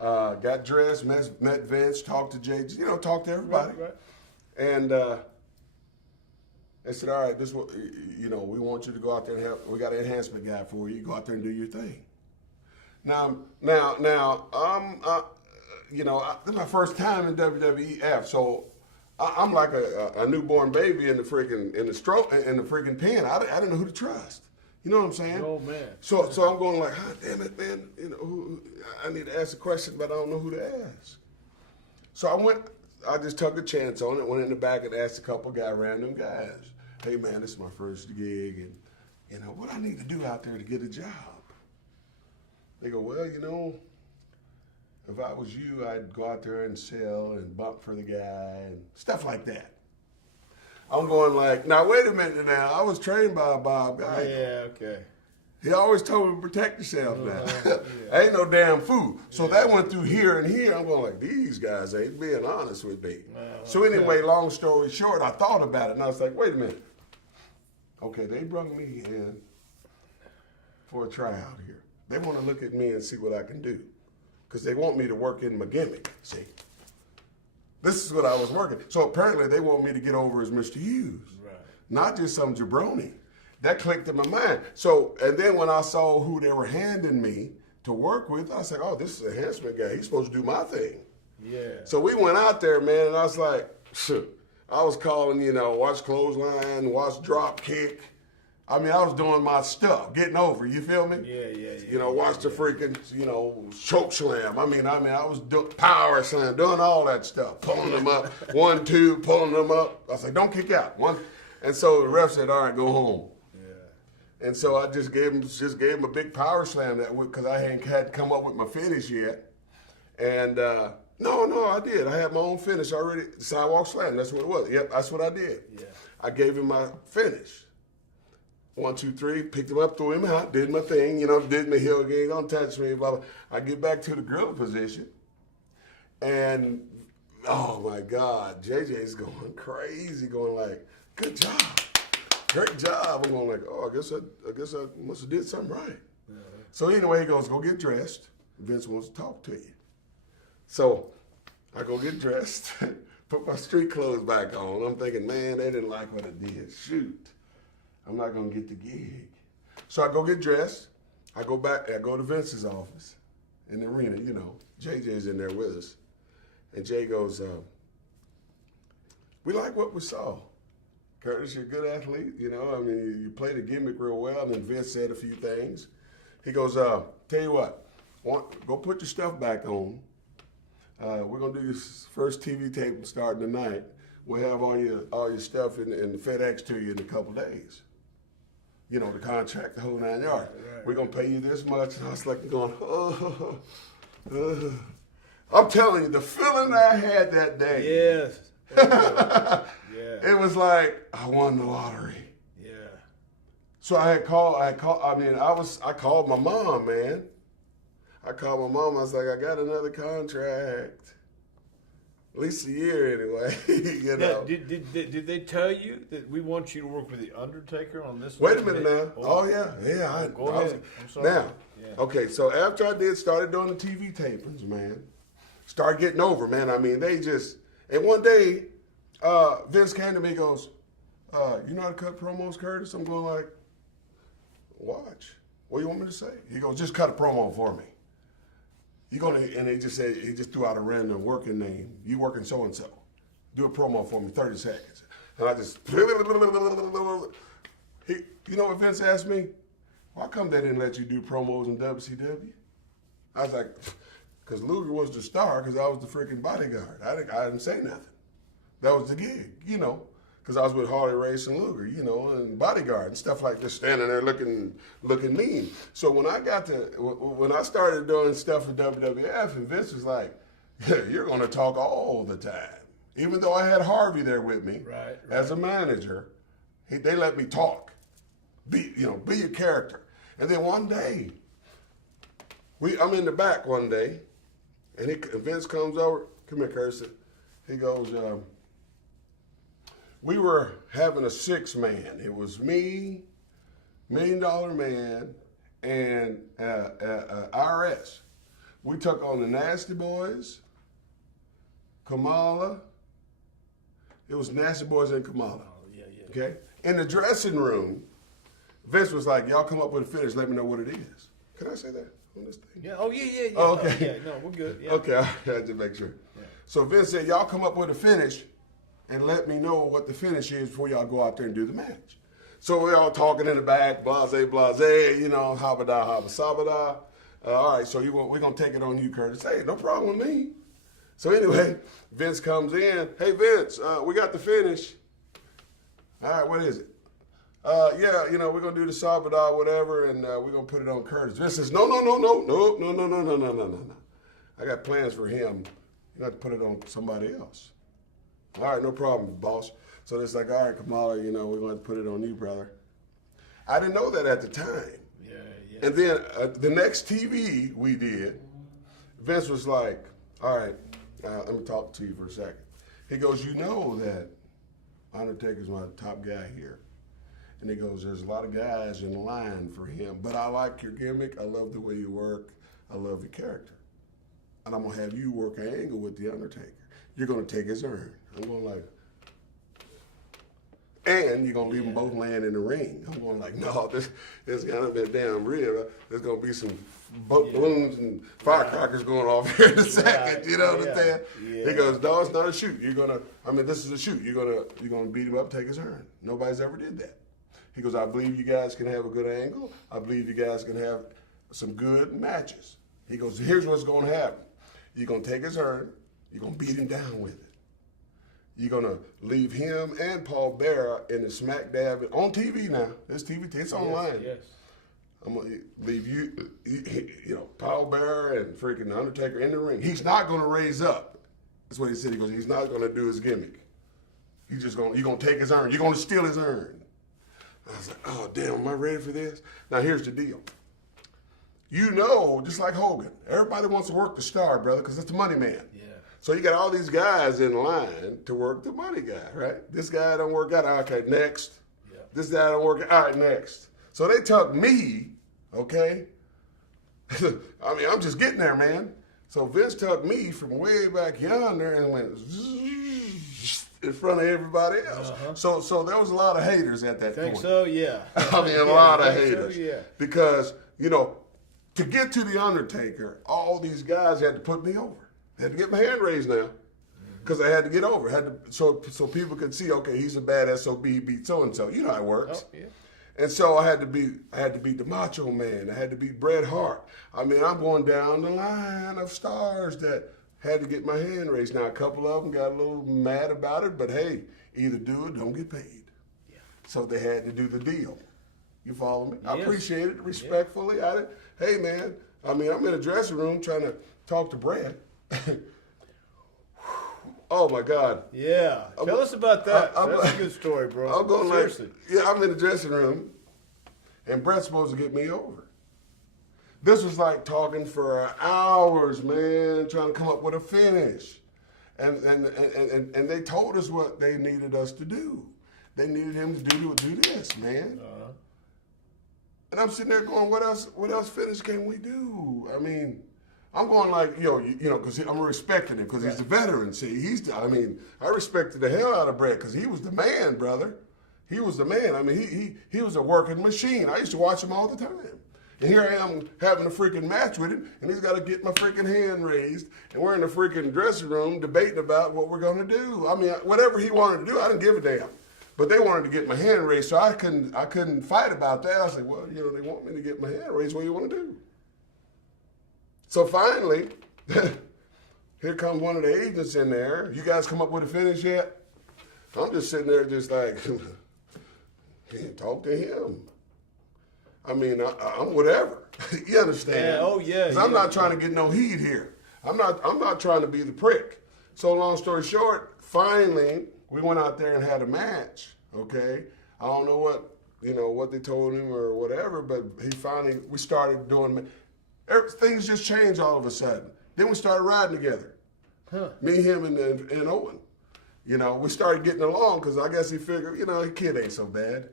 got dressed, met Vince, talked to Jay, talked to everybody. Right. And they said, all right, this is what, we want you to go out there and help. We got an enhancement guy for you. Go out there and do your thing. Now, this is my first time in WWF, so I'm like a newborn baby in the freaking pen. I didn't know who to trust. You know what I'm saying? Oh man. So I'm going like, oh, damn it, man. I need to ask a question, but I don't know who to ask. So I just took a chance on it. Went in the back and asked a couple random guys. Hey man, this is my first gig, and what I need to do out there to get a job. They go, well, if I was you, I'd go out there and sell and bump for the guy and stuff like that. I'm going like, now wait a minute now. I was trained by Bob Guy. Yeah, okay. He always told me to protect yourself now. I ain't no damn fool. So that went through here and here. I'm going like, these guys ain't being honest with me. So anyway, long story short, I thought about it and I was like, wait a minute. Okay, they brought me in for a tryout here. They want to look at me and see what I can do. Because they want me to work in my gimmick, see. This is what I was working. So apparently they want me to get over as Mr. Hughes. Right. Not just some jabroni. That clicked in my mind. So, and then when I saw who they were handing me to work with, I said, oh, this is an enhancement guy. He's supposed to do my thing. Yeah. So we went out there, man, and I was like, I was calling, watch clothesline, watch drop kick. I mean, I was doing my stuff, getting over, you feel me? Yeah. Watch the freaking, choke slam. I mean, I was doing power slam, doing all that stuff, pulling them up, 1, 2, pulling them up. I was like, don't kick out. And so the ref said, all right, go home. Yeah. And so I just gave him a big power slam because I hadn't come up with my finish yet. And no, I did. I had my own finish already. The sidewalk slam, that's what it was. Yep, that's what I did. Yeah. I gave him my finish. 1, 2, 3, picked him up, threw him out, did my thing, did my heel game, don't touch me, blah, blah. I get back to the gorilla position, and oh my God, JJ's going crazy, going like, good job, great job. I'm going like, oh, I guess I must have did something right. Yeah. So anyway, he goes, go get dressed. Vince wants to talk to you. So I go get dressed, put my street clothes back on. I'm thinking, man, they didn't like what I did. Shoot. I'm not going to get the gig. So I go get dressed. I go to Vince's office in the arena, JJ's in there with us. And Jay goes, we like what we saw. Curtis, you're a good athlete, you played the gimmick real well. And then Vince said a few things. He goes, tell you what, go put your stuff back on. We're going to do your first TV tape starting tonight. We'll have all your stuff in the FedEx to you in a couple days. The contract, the whole 9 yards. Right. We're going to pay you this much. And I was like going, I'm telling you, the feeling I had that day. Yes. It was like, I won the lottery. Yeah. So I called my mom, man. I called my mom. I was like, I got another contract. At least a year anyway. You know. Now, did they tell you that we want you to work with the Undertaker on this? Wait a minute now. Oh yeah. Go ahead. I'm sorry. Now, Yeah. okay. So after I started doing the TV tapings, man, started getting over, man. I mean, and one day, Vince came to me and goes, you know how to cut promos, Curtis? I'm going like, watch. What do you want me to say? He goes, just cut a promo for me. And he just threw out a random working name. You working so and so. Do a promo for me, 30 seconds. And I just, you know what Vince asked me? Why come they didn't let you do promos in WCW? I was like, because Luger was the star, because I was the freaking bodyguard. I didn't say nothing. That was the gig, you know. Because I was with Harley Race and Luger, you know, and bodyguard and stuff like this, standing there looking mean. So when I started doing stuff for WWF, and Vince was like, yeah, you're going to talk all the time. Even though I had Harvey there with me as a manager, they let me talk. Be your character. And then one day, I'm in the back one day, and Vince comes over. Come here, Curtis. He goes, we were having a 6-man. It was me, $1 Million Man, and IRS. We took on the Nasty Boys, Kamala. It was Nasty Boys and Kamala. Oh, yeah. Okay? In the dressing room, Vince was like, y'all come up with a finish, let me know what it is. Can I say that on this thing? Yeah. Oh, yeah. Oh, okay. Yeah, no, we're good. Yeah. Okay, I had to make sure. Yeah. So Vince said, y'all come up with a finish and let me know what the finish is before y'all go out there and do the match. So we're all talking in the back, blase, you know, habada, habasabada. All right, so we're going to take it on you, Curtis. Hey, no problem with me. So anyway, Vince comes in. Hey, Vince, we got the finish. All right, what is it? Yeah, you know, we're going to do the sabada, whatever, and we're going to put it on Curtis. Vince says, no. I got plans for him. You have to put it on somebody else. All right, no problem, boss. So it's like, all right, Kamala, you know, we're going to put it on you, brother. I didn't know that at the time. Yeah. And then the next TV we did, Vince was like, all right, let me talk to you for a second. He goes, you know that Undertaker's my top guy here. And he goes, there's a lot of guys in line for him, but I like your gimmick. I love the way you work. I love your character. And I'm going to have you work an angle with The Undertaker. You're going to take his urn. I'm going like, and you're going to leave them both laying in the ring. I'm going like, no, this going to be damn real. There's going to be some balloons and firecrackers going off here in a second. You know what I'm saying? Yeah. He goes, no, it's not a shoot. This is a shoot. You're going to beat him up, take his urn. Nobody's ever did that. He goes, I believe you guys can have a good angle. I believe you guys can have some good matches. He goes, here's what's going to happen. You're going to take his urn. You're going to beat him down with it. You're going to leave him and Paul Bearer in the smack dab on TV now. It's TV. It's online. Yes. I'm going to leave you, Paul Bearer and freaking Undertaker in the ring. He's not going to raise up. That's what he said. He goes, he's not going to do his gimmick. You're going to take his urn. You're going to steal his urn. I was like, oh, damn, am I ready for this? Now, here's the deal. You know, just like Hogan, everybody wants to work the star, brother, because it's the money man. Yeah. So you got all these guys in line to work the money guy, right? This guy don't work out. Okay, next. Yeah. This guy don't work out. All right, next. So they took me, okay? I mean, I'm just getting there, man. So Vince took me from way back yonder and went in front of everybody else. Uh-huh. So there was a lot of haters at that point. Think so? Yeah. I mean, a lot of haters. So, yeah. Because, to get to The Undertaker, all these guys had to put me over. They had to get my hand raised now. Because I had to get over. So people could see, okay, he's a bad SOB, he beat so-and-so. You know how it works. Oh, yeah. And so I had to beat the Macho Man. I had to beat Bret Hart. I mean, I'm going down the line of stars that had to get my hand raised. Now, a couple of them got a little mad about it, but hey, either do it or don't get paid. Yeah. So they had to do the deal. You follow me? Yes. I appreciate it respectfully. Yeah. Hey, man, I mean, I'm in a dressing room trying to talk to Bret. Oh, my God. Yeah. Tell us about that. That's a good story, bro. I'm going seriously. I'm in the dressing room, and Brett's supposed to get me over. This was like talking for hours, man, trying to come up with a finish. And they told us what they needed us to do. They needed him to do this, man. And I'm sitting there going, what else finish can we do? I mean, I'm going like, because I'm respecting him because he's a veteran. See, I respected the hell out of Brett because he was the man, brother. He was the man. I mean, he was a working machine. I used to watch him all the time. And here I am having a freaking match with him, and he's got to get my freaking hand raised, and we're in the freaking dressing room debating about what we're going to do. I mean, whatever he wanted to do, I didn't give a damn. But they wanted to get my hand raised, so I couldn't fight about that. I was like, well, they want me to get my hand raised. What do you want to do? So finally, here comes one of the agents in there. You guys come up with a finish yet? I'm just sitting there just like, talk to him. I mean, I'm whatever. You understand? Yeah, oh yeah. Because I'm not trying to get no heat here. I'm not trying to be the prick. So long story short, finally we went out there and had a match. Okay, I don't know what they told him or whatever, but we started doing. Things just changed all of a sudden. Then we started riding together. Me, him, and Owen. We started getting along because I guess he figured, the kid ain't so bad.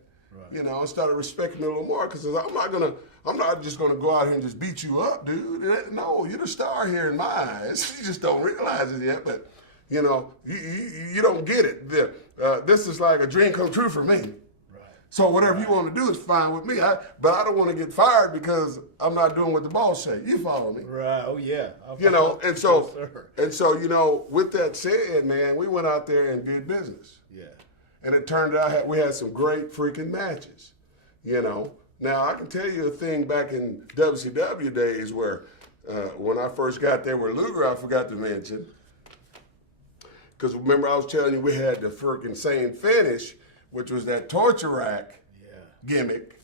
Right. I started respecting me a little more because I'm not just gonna go out here and just beat you up, dude. No, you're the star here in my eyes. You just don't realize it yet, but you don't get it. This is like a dream come true for me. Right. So whatever you want to do is fine with me. But I don't want to get fired because I'm not doing what the boss say. You follow me? Right. Oh yeah. And so with that said, man, we went out there and did business. Yeah. And it turned out we had some great freaking matches, Now, I can tell you a thing back in WCW days where when I first got there with Luger, I forgot to mention. Because remember I was telling you we had the freaking same finish, which was that torture rack gimmick.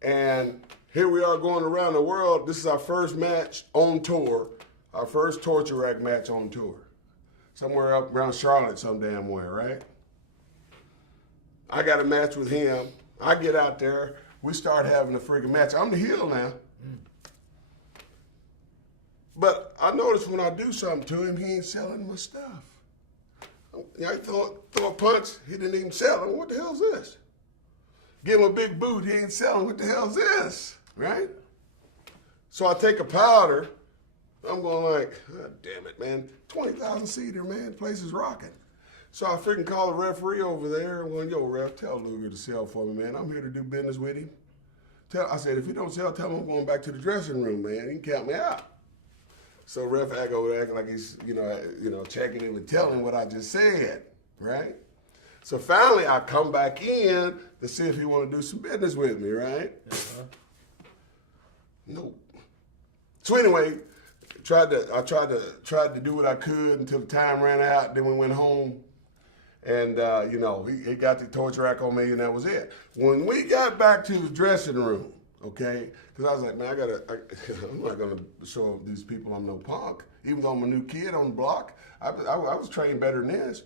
And here we are going around the world. This is our first match on tour, our first torture rack match on tour. Somewhere up around Charlotte some damn where, right? I got a match with him. I get out there. We start having a freaking match. I'm the heel now. But I noticed when I do something to him, he ain't selling my stuff. I throw a punch, he didn't even sell it. What the hell's this? Give him a big boot, he ain't selling. What the hell's this? Right? So I take a powder. I'm going like, oh, damn it, man. 20,000 seater, man. The place is rocking. So I freaking call the referee over there and went, yo, ref, tell Luger to sell for me, man. I'm here to do business with him. I said, if he don't sell, tell him I'm going back to the dressing room, man. He can count me out. So ref acting like he's, checking him and telling him what I just said, right? So finally I come back in to see if he want to do some business with me, right? Nope. So anyway, I tried to do what I could until the time ran out. Then we went home. And, he got the torture rack on me, and that was it. When we got back to the dressing room, okay, because I was like, man, I'm not going to show these people I'm no punk. Even though I'm a new kid on the block, I was trained better than this.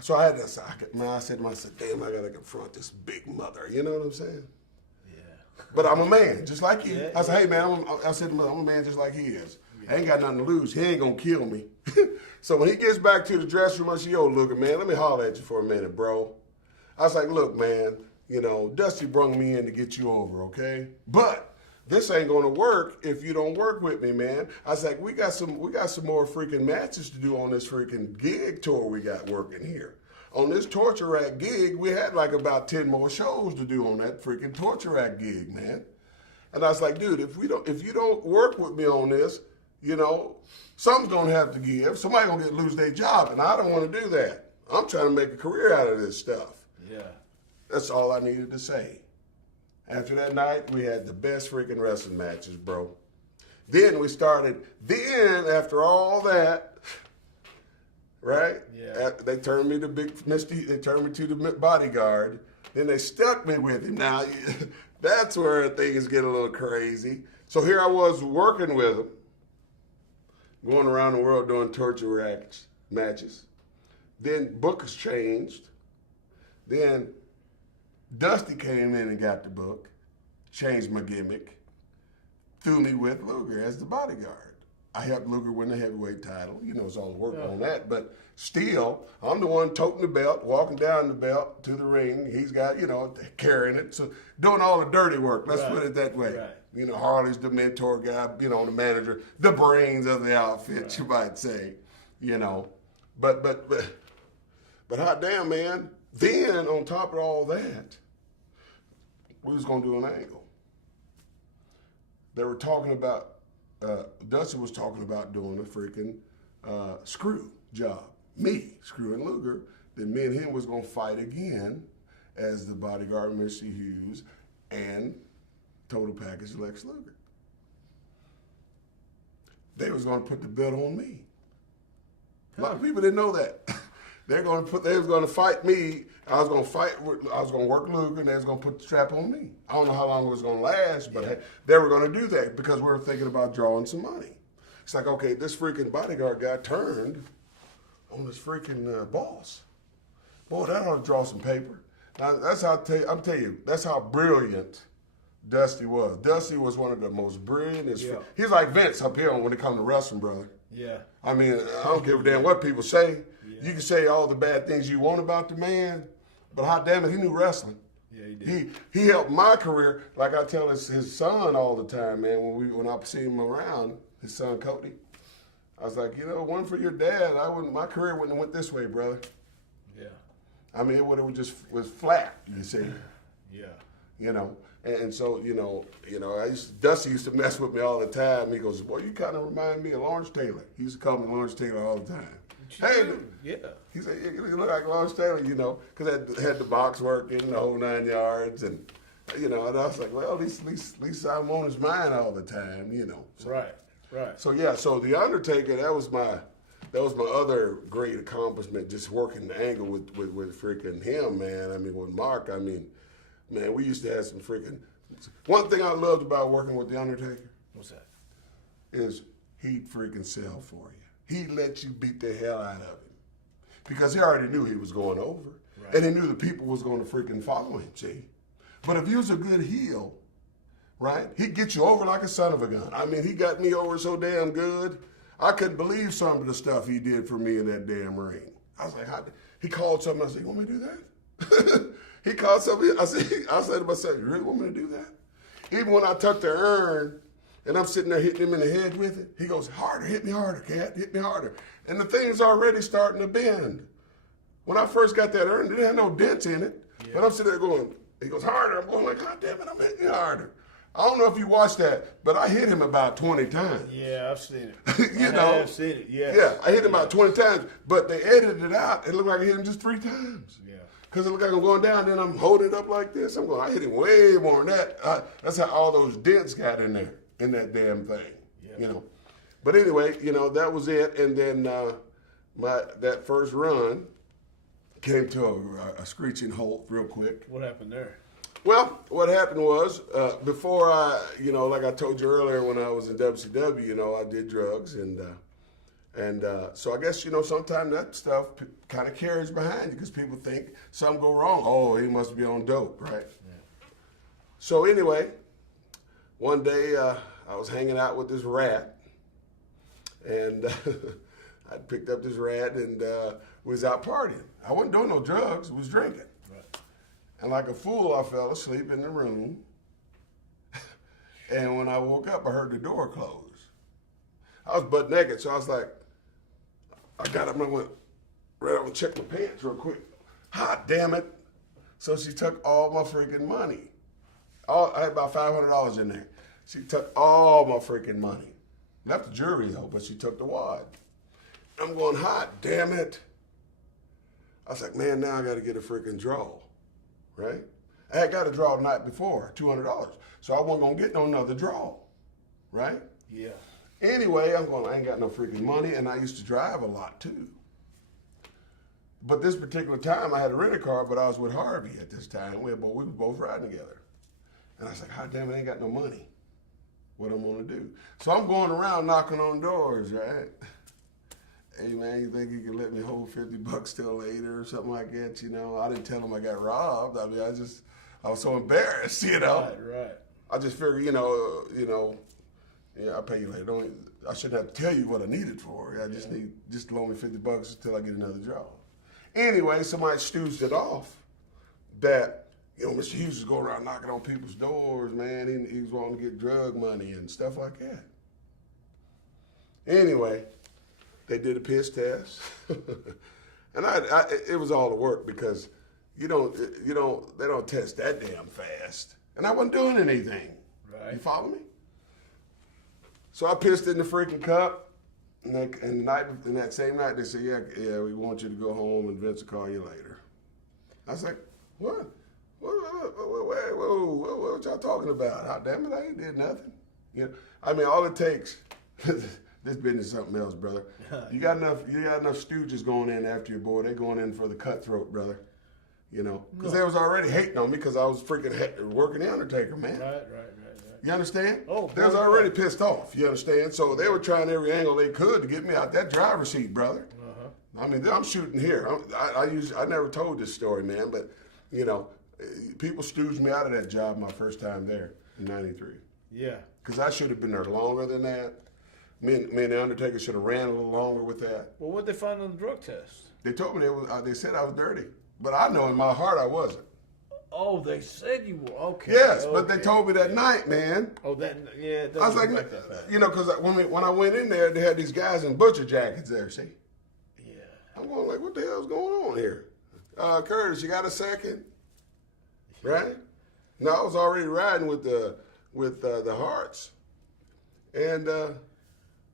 So I said to myself, damn, I got to confront this big mother. You know what I'm saying? Yeah. But I'm a man, just like you. I said, hey, man, I'm a man just like he is. I ain't got nothing to lose. He ain't going to kill me. So when he gets back to the dressing room, I said, yo, Luger, man, let me holler at you for a minute, bro. I was like, look, man, Dusty brung me in to get you over, okay? But this ain't going to work if you don't work with me, man. I was like, we got some more freaking matches to do on this freaking gig tour we got working here. On this torture rack gig, we had like about 10 more shows to do on that freaking torture rack gig, man. And I was like, dude, if you don't work with me on this, something's going to have to give. Somebody's going to lose their job, and I don't want to do that. I'm trying to make a career out of this stuff. Yeah. That's all I needed to say. After that night, we had the best freaking wrestling matches, bro. Then after all that, right? Yeah. They turned me to Big Misty. They turned me to the bodyguard. Then they stuck me with him. Now, that's where things get a little crazy. So here I was working with him, going around the world doing torture matches. Then Booker's changed. Then Dusty came in and got the book. changed my gimmick, threw me with Luger as the bodyguard. I helped Luger win the heavyweight title. You know, it's all the work on that. But still, I'm the one toting the belt, walking down the belt to the ring. He's got, you know, carrying it. So doing all the dirty work. Let's put it that way. Right. You know, Harley's the mentor guy, you know, the manager, the brains of the outfit, you might say. You know. But hot damn, man. Then, on top of all that, we was going to do an angle. They were talking about, Dusty was talking about doing a freaking screw job. Me, screwing Luger. Then me and him was going to fight again as the bodyguard, Mr. Hughes, and total package Lex Luger. They was going to put the belt on me. A lot of people didn't know that. They was going to fight me. I was going to work Luger, and they was going to put the strap on me. I don't know how long it was going to last, but they were going to do that because we were thinking about drawing some money. It's like, okay, this freaking bodyguard guy turned on this freaking boss. Boy, that ought to draw some paper. Now, that's how I'm telling you, that's how brilliant Dusty was. Dusty was one of the most brilliant. He's like Vince up here when it comes to wrestling, brother. Yeah. I mean, I don't give a damn what people say. Yeah. You can say all the bad things you want about the man, but hot damn it, he knew wrestling. Yeah, he did. He helped my career. Like I tell his son all the time, man, when I see him around, his son Cody, I was like, you know, one for your dad, my career wouldn't have went this way, brother. Yeah. I mean, it would have just was flat, you see. Yeah. You know. And so, you know, Dusty used to mess with me all the time. He goes, boy, you kind of remind me of Lawrence Taylor. He used to call me Lawrence Taylor all the time. Hey, yeah. He said, you look like Lawrence Taylor, you know, because I had the box working, the whole 9 yards. And, you know, and I was like, well, at least I'm on his mind all the time, you know. So, right. So, yeah, so The Undertaker, that was my other great accomplishment, just working the angle with freaking him, man. I mean, with Mark, I mean, man, we used to have some freaking. One thing I loved about working with The Undertaker. What's that? Is he'd freaking sell for you. He'd let you beat the hell out of him. Because he already knew he was going over. Right. And he knew the people was going to freaking follow him, see? But if he was a good heel, right, he'd get you over like a son of a gun. I mean, he got me over so damn good. I couldn't believe some of the stuff he did for me in that damn ring. I was like, he called something. I said, you want me to do that? He called somebody. I said to myself, you really want me to do that? Even when I tucked the urn and I'm sitting there hitting him in the head with it, he goes, harder, hit me harder, cat, hit me harder. And the thing's already starting to bend. When I first got that urn, it didn't have no dents in it. Yeah. But I'm sitting there going, he goes, harder. I'm going like, God damn it, I'm hitting you harder. I don't know if you watched that, but I hit him about 20 times. Yeah, I've seen it. I've seen it, yeah. Yeah, I hit him about 20 times, but they edited it out. It looked like I hit him just 3 times. Yeah. Because it looked like I'm going down, then I'm holding it up like this. I hit him way more than that. That's how all those dents got in there, in that damn thing, you know. But anyway, you know, that was it. And then that first run came to a screeching halt real quick. What happened there? Well, what happened was, before I, you know, like I told you earlier when I was in WCW, you know, I did drugs. And so I guess, you know, sometimes that stuff kind of carries behind you because people think something go wrong. Oh, he must be on dope, right? Yeah. So anyway, one day I was hanging out with this rat. And I picked up this rat and was out partying. I wasn't doing no drugs. I was drinking. And like a fool, I fell asleep in the room. And when I woke up, I heard the door close. I was butt naked, so I was like, I got up and I went right up and checked my pants real quick. Hot damn it. So she took all my freaking money. I had about $500 in there. She took all my freaking money. Left the jewelry though, but she took the wad. I'm going, hot damn it. I was like, man, now I got to get a freaking draw. Right? I had got a draw the night before, $200. So I wasn't going to get no another draw. Right? Yeah. Anyway, I ain't got no freaking money, and I used to drive a lot too. But this particular time, I had a rental car, but I was with Harvey at this time. We were both riding together. And I was like, God damn it, I ain't got no money. What I'm going to do? So I'm going around knocking on doors, right? Hey, man, you think you can let me hold $50 till later or something like that, you know? I didn't tell him I got robbed. I mean, I was so embarrassed, you know? Right. I just figured, yeah, I'll pay you later. I shouldn't have to tell you what I need it for. I just need just loan me $50 until I get another job. Anyway, somebody stooged it off that, Mr. Hughes is going around knocking on people's doors, man. He was wanting to get drug money and stuff like that. Anyway, they did a piss test, and it was all the work because they don't test that damn fast, and I wasn't doing anything. Right. You follow me? So I pissed in the freaking cup, and that same night they said, yeah, we want you to go home, and Vince will call you later. I was like, what? Whoa, what y'all talking about? Oh, damn it, I ain't did nothing. All it takes. This business is something else, brother. You got enough stooges going in after your boy. They going in for the cutthroat, brother. Because they was already hating on me because I was freaking working the Undertaker, man. Right. You understand? Oh, they was already pissed off. You understand? So they were trying every angle they could to get me out that driver's seat, brother. Uh-huh. I'm shooting here. I never told this story, man, but people stooged me out of that job my first time there in '93. Yeah. Because I should have been there longer than that. Me and the Undertaker should have ran a little longer with that. Well, what'd they find on the drug test? They told me they said I was dirty, but I know in my heart I wasn't. Oh, they said you were okay. Yes, okay. But they told me that night, man. Oh, it I was like, because when I went in there, they had these guys in butcher jackets there. See? Yeah. I'm going like, what the hell's going on here? Curtis, you got a second? Right? No, I was already riding with the Hearts, and.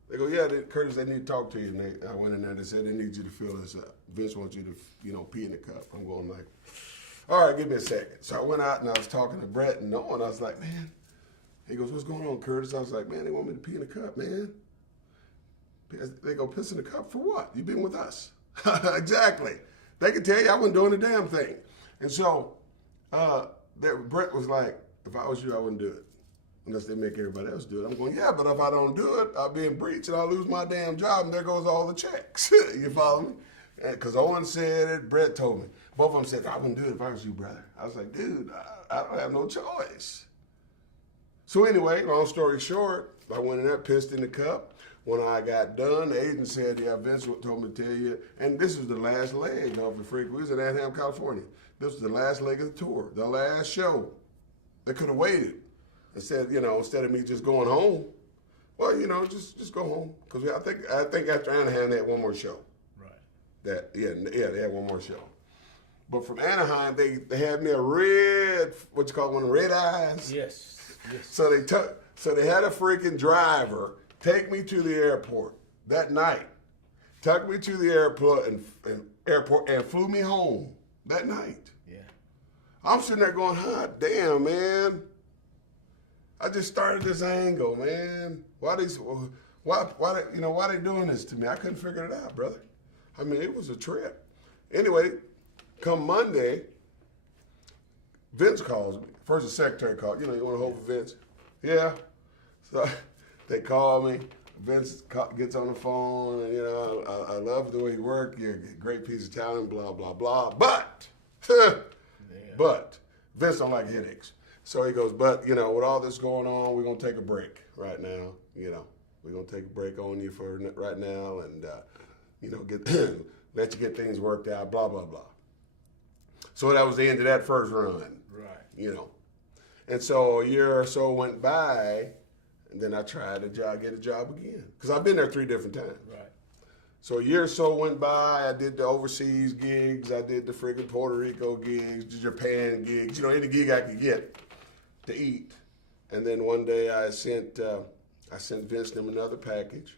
They go, Curtis, they need to talk to you. And I went in there and they said, they need you to fill this up. Vince wants you to, pee in the cup. I'm going like, all right, give me a second. So I went out and I was talking to Brett and Noah, and I was like, man. He goes, what's going on, Curtis? I was like, man, they want me to pee in the cup, man. They go, piss in the cup for what? You've been with us. Exactly. They can tell you I wasn't doing a damn thing. And so Brett was like, if I was you, I wouldn't do it. Unless they make everybody else do it. I'm going, yeah, but if I don't do it, I'll be in breach and I'll lose my damn job and there goes all the checks. You follow me? Because Owen said it, Brett told me. Both of them said, I wouldn't do it if I was you, brother. I was like, dude, I don't have no choice. So anyway, long story short, I went in there, pissed in the cup. When I got done, the agent said, yeah, Vince told me to tell you, and this was the last leg of the freak. We was in Anaheim, California. This was the last leg of the tour, the last show. They could have waited. Instead of me just going home, well, just go home. Because I think after Anaheim, they had one more show. Right. They had one more show. But from Anaheim, they had me a red eyes. Yes. So they had a freaking driver take me to the airport that night, took me to the airport and flew me home that night. Yeah. I'm sitting there going, hot damn, man. I just started this angle, man. Why they doing this to me? I couldn't figure it out, brother. I mean, it was a trip. Anyway, come Monday, Vince calls me. First the secretary called. You want to hold for Vince? Yeah. So they call me. Vince gets on the phone, and I love the way you work. You're a great piece of talent, blah blah blah. But Vince don't like headaches. So he goes, but, with all this going on, we're going to take a break right now. We're going to take a break on you for right now and, let you get things worked out, blah, blah, blah. So that was the end of that first run. Right. And so a year or so went by, and then I tried to get a job again. Because I've been there 3 different times. Right. So a year or so went by. I did the overseas gigs. I did the friggin' Puerto Rico gigs, the Japan gigs, any gig I could get to eat. And then one day I sent Vince them another package.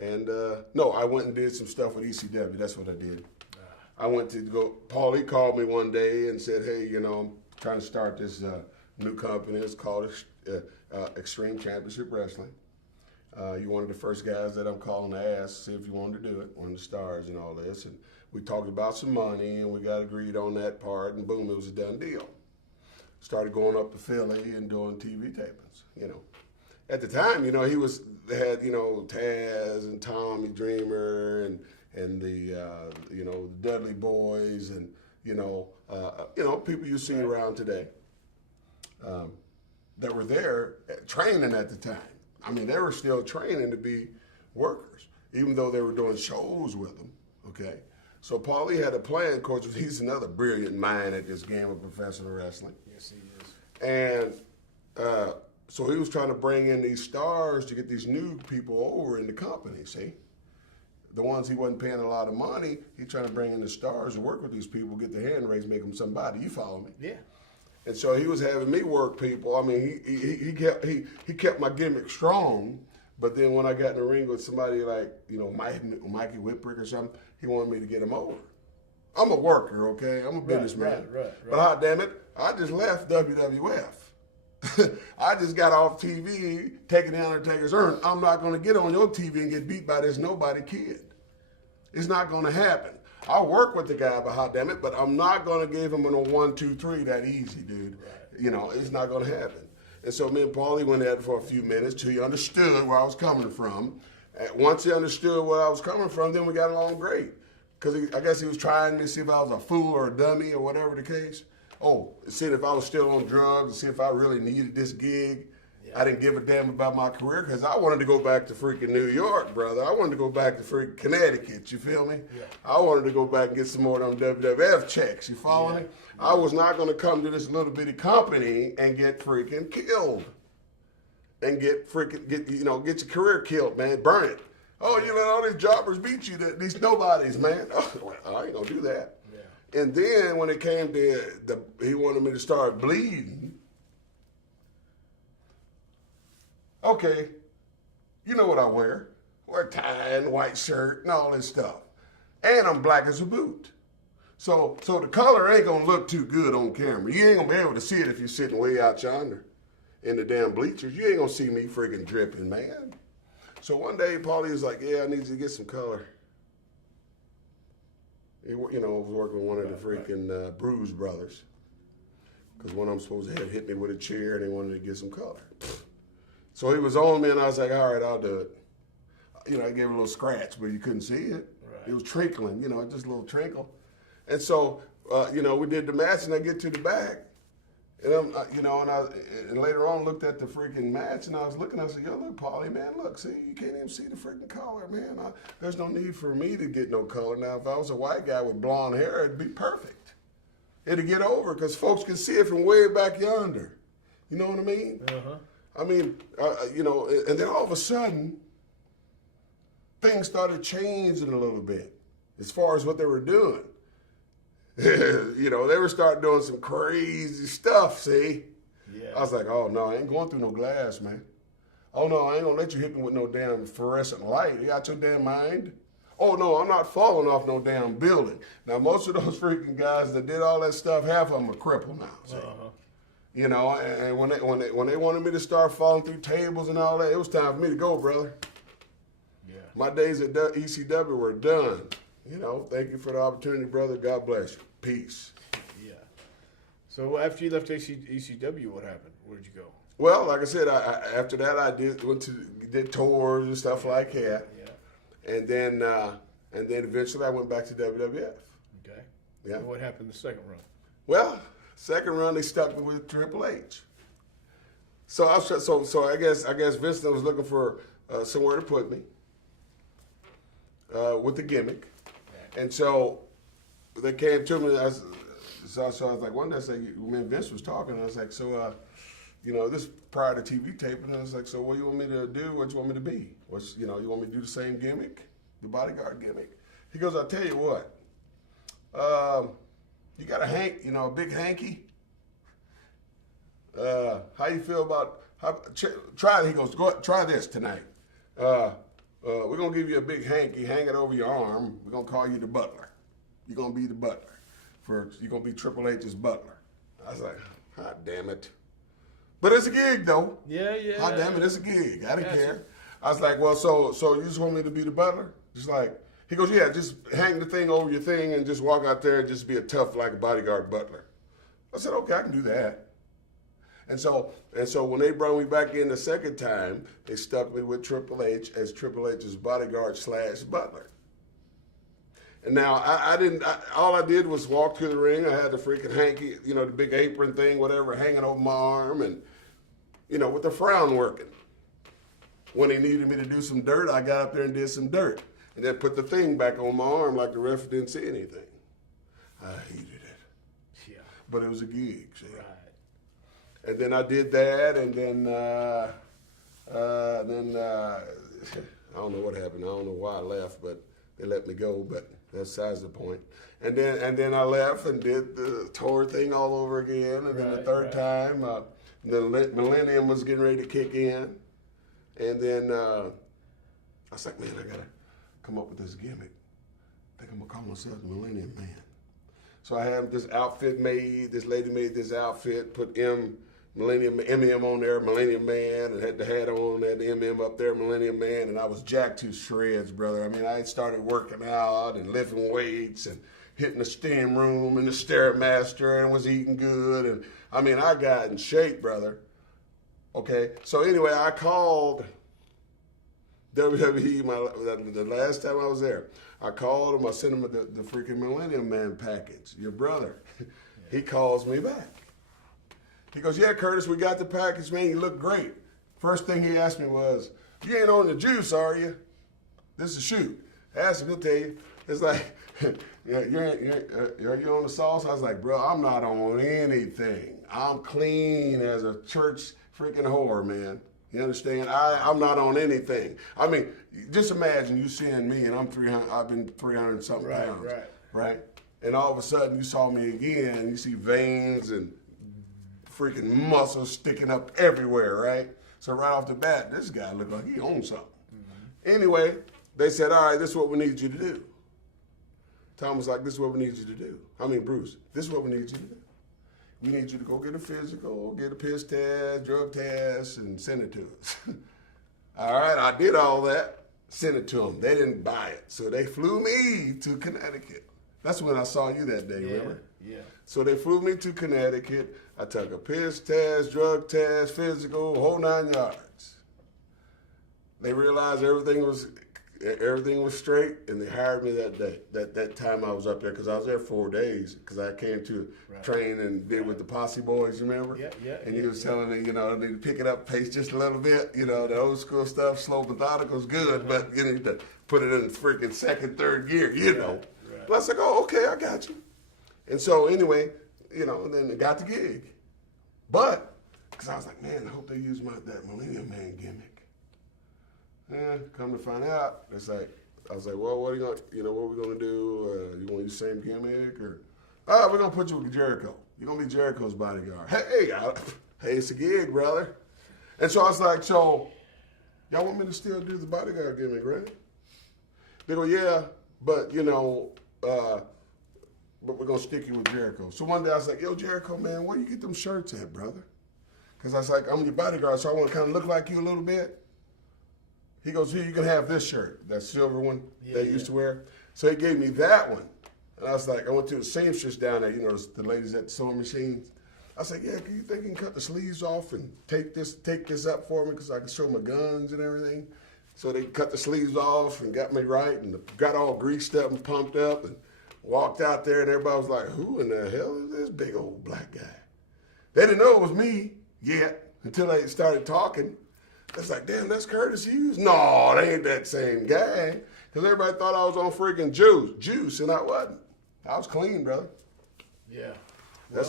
And I went and did some stuff with ECW. That's what I did. I went to go, Paulie called me one day and said, hey, I'm trying to start this new company. It's called Extreme Championship Wrestling. You're one of the first guys that I'm calling to ask, see if you wanted to do it, one of the stars and all this. And we talked about some money and we got agreed on that part and boom, it was a done deal. Started going up to Philly and doing TV tapings, At the time, they had, Taz and Tommy Dreamer and the Dudley Boys and, people you see around today. that were there training at the time. I mean, they were still training to be workers, even though they were doing shows with them, okay? So Paulie had a plan. Of course, he's another brilliant mind at this game of professional wrestling. Yes, he is. And so he was trying to bring in these stars to get these new people over in the company, see? The ones he wasn't paying a lot of money, he's trying to bring in the stars and work with these people, get their hand raised, make them somebody. You follow me? Yeah. And so he was having me work people. I mean, he kept my gimmick strong, but then when I got in the ring with somebody like, you know, Mikey Whipwreck or something, he wanted me to get him over. I'm a worker, okay? I'm a businessman. Right. But hot damn it, I just left WWF. I just got off TV taking the Undertaker's urn. I'm not going to get on your TV and get beat by this nobody kid. It's not going to happen. I'll work with the guy, but hot damn it, but I'm not going to give him a 1, 2, 3 that easy, dude. Right. You know, it's not going to happen. And so me and Paulie went at it for a few minutes till he understood where I was coming from. And once he understood where I was coming from, then we got along great. Because I guess he was trying to see if I was a fool or a dummy or whatever the case. Oh, see if I was still on drugs, see if I really needed this gig. Yeah. I didn't give a damn about my career because I wanted to go back to freaking New York, brother. I wanted to go back to freaking Connecticut, you feel me? Yeah. I wanted to go back and get some more of them WWF checks, you follow me? Yeah. I was not going to come to this little bitty company and get freaking killed. And get your career killed, man. Burn it. Oh, you let all these jobbers beat you, these nobodies, man. Oh, I ain't going to do that. Yeah. And then when it came to, he wanted me to start bleeding. Okay, you know what I wear. Wear a tie and white shirt and all this stuff. And I'm black as a boot. So the color ain't going to look too good on camera. You ain't going to be able to see it if you're sitting way out yonder in the damn bleachers. You ain't going to see me freaking dripping, man. So one day, Paulie was like, yeah, I need you to get some color. He, I was working with one of the freaking Bruise brothers. Because one of them supposed to have hit me with a chair and they wanted to get some color. So he was on me and I was like, all right, I'll do it. I gave him a little scratch, but you couldn't see it. Right. It was trickling, just a little trickle. And so, we did the match and I get to the back. And and later on looked at the freaking match and I was looking, I said, yo, look, Paulie, man, look, see, you can't even see the freaking color, man. There's no need for me to get no color. Now, if I was a white guy with blonde hair, it'd be perfect. It'd get over because folks can see it from way back yonder. You know what I mean? Uh-huh. I mean, and then all of a sudden, things started changing a little bit as far as what they were doing. They were starting doing some crazy stuff, see? Yeah. I was like, oh, no, I ain't going through no glass, man. Oh, no, I ain't going to let you hit me with no damn fluorescent light. You got your damn mind? Oh, no, I'm not falling off no damn building. Now, most of those freaking guys that did all that stuff, half of them are crippled now, see? Uh-huh. And when they wanted me to start falling through tables and all that, it was time for me to go, brother. Yeah. My days at ECW were done. Thank you for the opportunity, brother. God bless you. Peace. Yeah. So after you left ECW, what happened? Where'd you go? Well, like I said, after that I did tours and stuff like that. Yeah. And then eventually I went back to WWF. Okay. Yeah. And what happened the second run? Well, second run they stuck me with Triple H. So I guess Vincent was looking for somewhere to put me with the gimmick. And so they came to me, so I was like, one day I said, me and Vince was talking, and I was like, so, this prior to TV taping, and I was like, so what do you want me to do? What do you want me to be? You want me to do the same gimmick, the bodyguard gimmick? He goes, I'll tell you what, you got a big hanky? How you feel about, try it. He goes, go try this tonight. We're going to give you a big hanky, hang it over your arm. We're going to call you the butler. You're going to be the butler. You're going to be Triple H's butler. I was like, hot damn it. But it's a gig, though. Yeah. Hot damn it, it's a gig. I didn't care. I was like, well, so you just want me to be the butler? Just like, he goes, yeah, just hang the thing over your thing and just walk out there and just be a tough, like a bodyguard butler. I said, okay, I can do that. And so when they brought me back in the second time, they stuck me with Triple H as Triple H's bodyguard / butler. And now all I did was walk to the ring. I had the freaking hanky, the big apron thing, whatever, hanging over my arm. And with the frown working. When he needed me to do some dirt, I got up there and did some dirt. And then put the thing back on my arm like the ref didn't see anything. I hated it. Yeah. But it was a gig, see? Right. And then I did that, and then I don't know what happened. I don't know why I left, but they let me go, but that's besides the point. And then I left and did the tour thing all over again, and then the third time, the millennium was getting ready to kick in. And then I was like, man, I gotta come up with this gimmick. I think I'm gonna call myself the Millennium Man. So I had this outfit made. This lady made this outfit, put Millennium MM on there, Millennium Man, and had the hat on, had the MM up there, Millennium Man, and I was jacked to shreds, brother. I mean, I had started working out and lifting weights and hitting the steam room and the Stairmaster and was eating good, and I mean, I got in shape, brother. Okay, so anyway, I called WWE the last time I was there. I called him, I sent him the freaking Millennium Man package, your brother. He calls me back. He goes, yeah, Curtis, we got the package, man, you look great. First thing he asked me was, you ain't on the juice, are you? This is a shoot. I asked him, he'll tell you. It's like, yeah, are you on the sauce? I was like, bro, I'm not on anything. I'm clean as a church freaking whore, man. You understand? I'm not on anything. I mean, just imagine you seeing me and I've been 300 something pounds. Right? And all of a sudden you saw me again and you see veins and freaking muscles sticking up everywhere, right? So right off the bat, this guy looked like he owned something. Mm-hmm. Anyway, they said, all right, this is what we need you to do. Tom was like, this is what we need you to do. Bruce, this is what we need you to do. We need you to go get a physical, get a piss test, drug test, and send it to us. All right, I did all that, sent it to them. They didn't buy it, so they flew me to Connecticut. That's when I saw you that day, remember? Yeah. So they flew me to Connecticut. I took a piss test, drug test, physical, whole 9 yards. They realized everything was straight, and they hired me that day. That time I was up there, because I was there 4 days, because I came to train and did with the Posse Boys, remember? Yeah. And he was telling me, they pick it up pace just a little bit, the old school stuff, slow methodical is good, but you need to put it in freaking second, third gear, Right. But I was like, oh, okay, I got you. And so anyway, and then I got the gig. But, because I was like, man, I hope they use that Millennium Man gimmick. Come to find out, I was like, well, what are we gonna do? You want to use the same gimmick, or we're gonna put you with Jericho. You're gonna be Jericho's bodyguard. Hey, it's a gig, brother. And so I was like, so y'all want me to still do the bodyguard gimmick, right? They go, yeah, but but we're gonna stick you with Jericho. So one day I was like, yo, Jericho, man, where you get them shirts at, brother? Because I was like, I'm your bodyguard, so I want to kind of look like you a little bit. He goes, here, you can have this shirt, that silver one they used to wear. So he gave me that one. And I was like, I went to the seamstress down there, the ladies at the sewing machines. I said, yeah, you think you can cut the sleeves off and take this up for me because I can show my guns and everything? So they cut the sleeves off and got me right and got all greased up and pumped up and walked out there, and everybody was like, who in the hell is this big old black guy? They didn't know it was me yet until they started talking. It's like, damn, that's Curtis Hughes. No, they ain't that same guy. Because everybody thought I was on freaking juice, and I wasn't. I was clean, brother. Yeah. And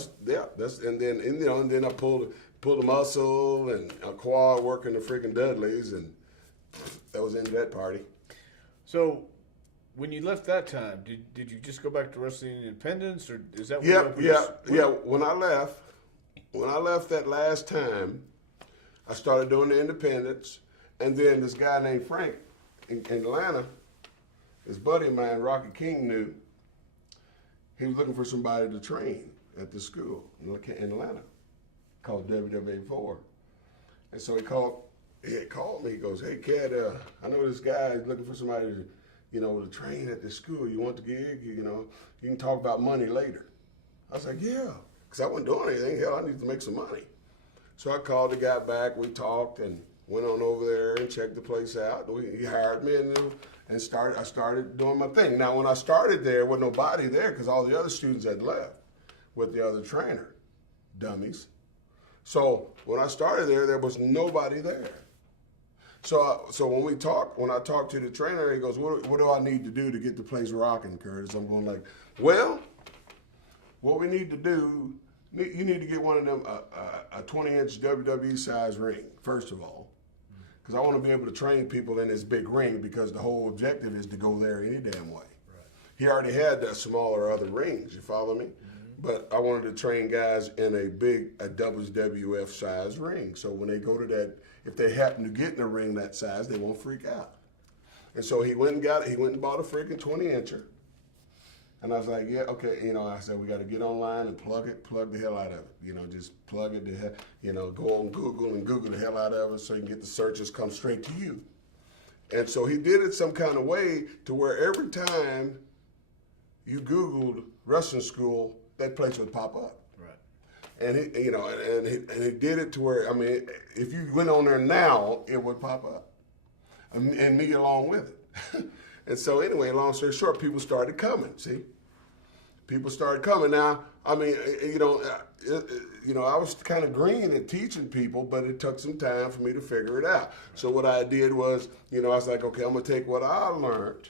then I pulled a muscle and a quad working the freaking Dudleys, and that was the end of that party. So, when you left that time, did you just go back to wrestling independents, or is that? Yeah. When I left that last time, I started doing the independents, and then this guy named Frank in Atlanta, his buddy of mine, Rocky King, knew he was looking for somebody to train at the school in Atlanta called WWA4. And so he had called me. He goes, hey, Cat, I know this guy is looking for somebody to train at the school. You want the gig? You can talk about money later. I was like, yeah, because I wasn't doing anything. Hell, I need to make some money. So I called the guy back. We talked and went on over there and checked the place out. He hired me and I started doing my thing. Now, when I started there, wasn't nobody there because all the other students had left with the other trainer. Dummies. So when I started there was nobody there. So when I talked to the trainer, he goes, what do I need to do to get the place rocking, Curtis? I'm going like, well, what we need to do, you need to get one of them, a 20-inch WWE size ring, first of all. Because I want to be able to train people in this big ring because the whole objective is to go there any damn way. Right. He already had the smaller other rings, you follow me? But I wanted to train guys in a WWF size ring. So when they go to that, if they happen to get in a ring that size, they won't freak out. And so he went and got it. He went and bought a freaking 20-incher. And I was like, yeah, okay. I said, we got to get online and plug the hell out of it. Just plug it, go on Google and Google the hell out of it so you can get the searches come straight to you. And so he did it some kind of way to where every time you Googled wrestling school, that place would pop up. And he did it to where, if you went on there now, it would pop up, and me along with it. And so anyway, long story short, people started coming. See, people started coming. Now, I was kind of green at teaching people, but it took some time for me to figure it out. So what I did was, I was like, okay, I'm gonna take what I learned,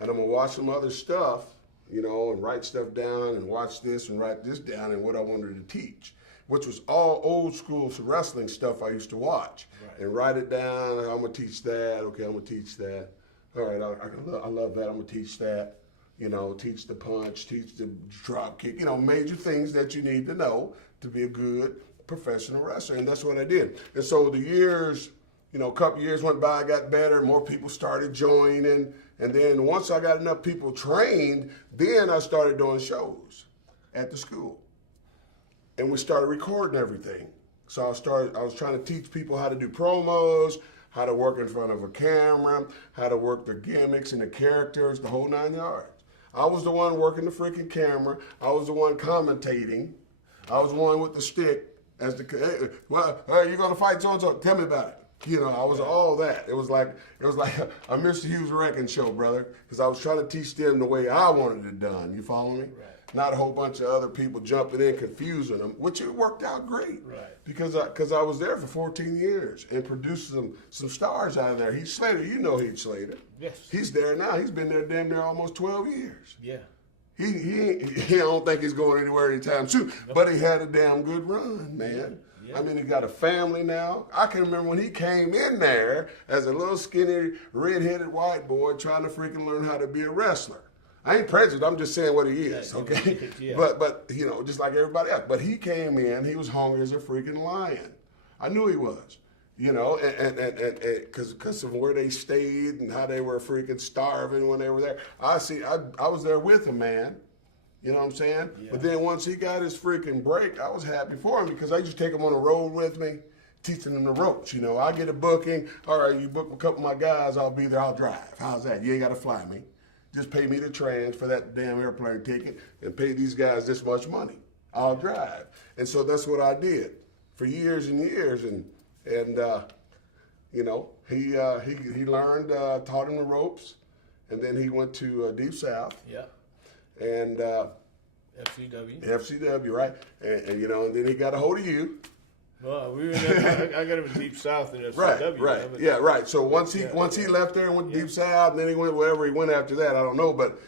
and I'm gonna watch some other stuff. And write stuff down and watch this and write this down and what I wanted to teach, which was all old school wrestling stuff I used to watch. Right. And write it down. I'm going to teach that. Okay, I'm going to teach that. All right, I love that. I'm going to teach that. Teach the punch, teach the drop kick, major things that you need to know to be a good professional wrestler. And that's what I did. And so the years, a couple years went by, I got better, more people started joining. And then once I got enough people trained, then I started doing shows at the school. And we started recording everything. So I was trying to teach people how to do promos, how to work in front of a camera, how to work the gimmicks and the characters, the whole 9 yards. I was the one working the freaking camera. I was the one commentating. I was the one with the stick as the, well, hey, you gonna fight so-and-so? Tell me about it. I was all that. It was like a Mr. Hughes Wrecking show, brother, because I was trying to teach them the way I wanted it done. You follow me? Right. Not a whole bunch of other people jumping in, confusing them, which it worked out great. Right. Because I was there for 14 years and produced some stars out of there. Heath Slater, Heath Slater. Yes. He's there now. He's been there damn near almost 12 years. Yeah. He don't think he's going anywhere anytime soon, but he had a damn good run, man. Yeah. He got a family now. I can remember when he came in there as a little skinny, red-headed white boy trying to freaking learn how to be a wrestler. I ain't prejudiced. I'm just saying what he is, okay? Yeah. But just like everybody else. But he came in. He was hungry as a freaking lion. I knew he was, and because of where they stayed and how they were freaking starving when they were there. I was there with him, man. You know what I'm saying? Yeah. But then once he got his freaking break, I was happy for him because I used to take him on the road with me, teaching him the ropes. I get a booking. All right, you book a couple of my guys, I'll be there, I'll drive. How's that? You ain't got to fly me. Just pay me the trans for that damn airplane ticket and pay these guys this much money. I'll drive. And so that's what I did for years and years. And he learned, taught him the ropes. And then he went to Deep South. Yeah. And FCW, right? And then he got a hold of you. Well, we were I got him in Deep South in FCW. Right. Yeah, right. So once he left there and went to Deep South, and then he went wherever he went after that, I don't know, but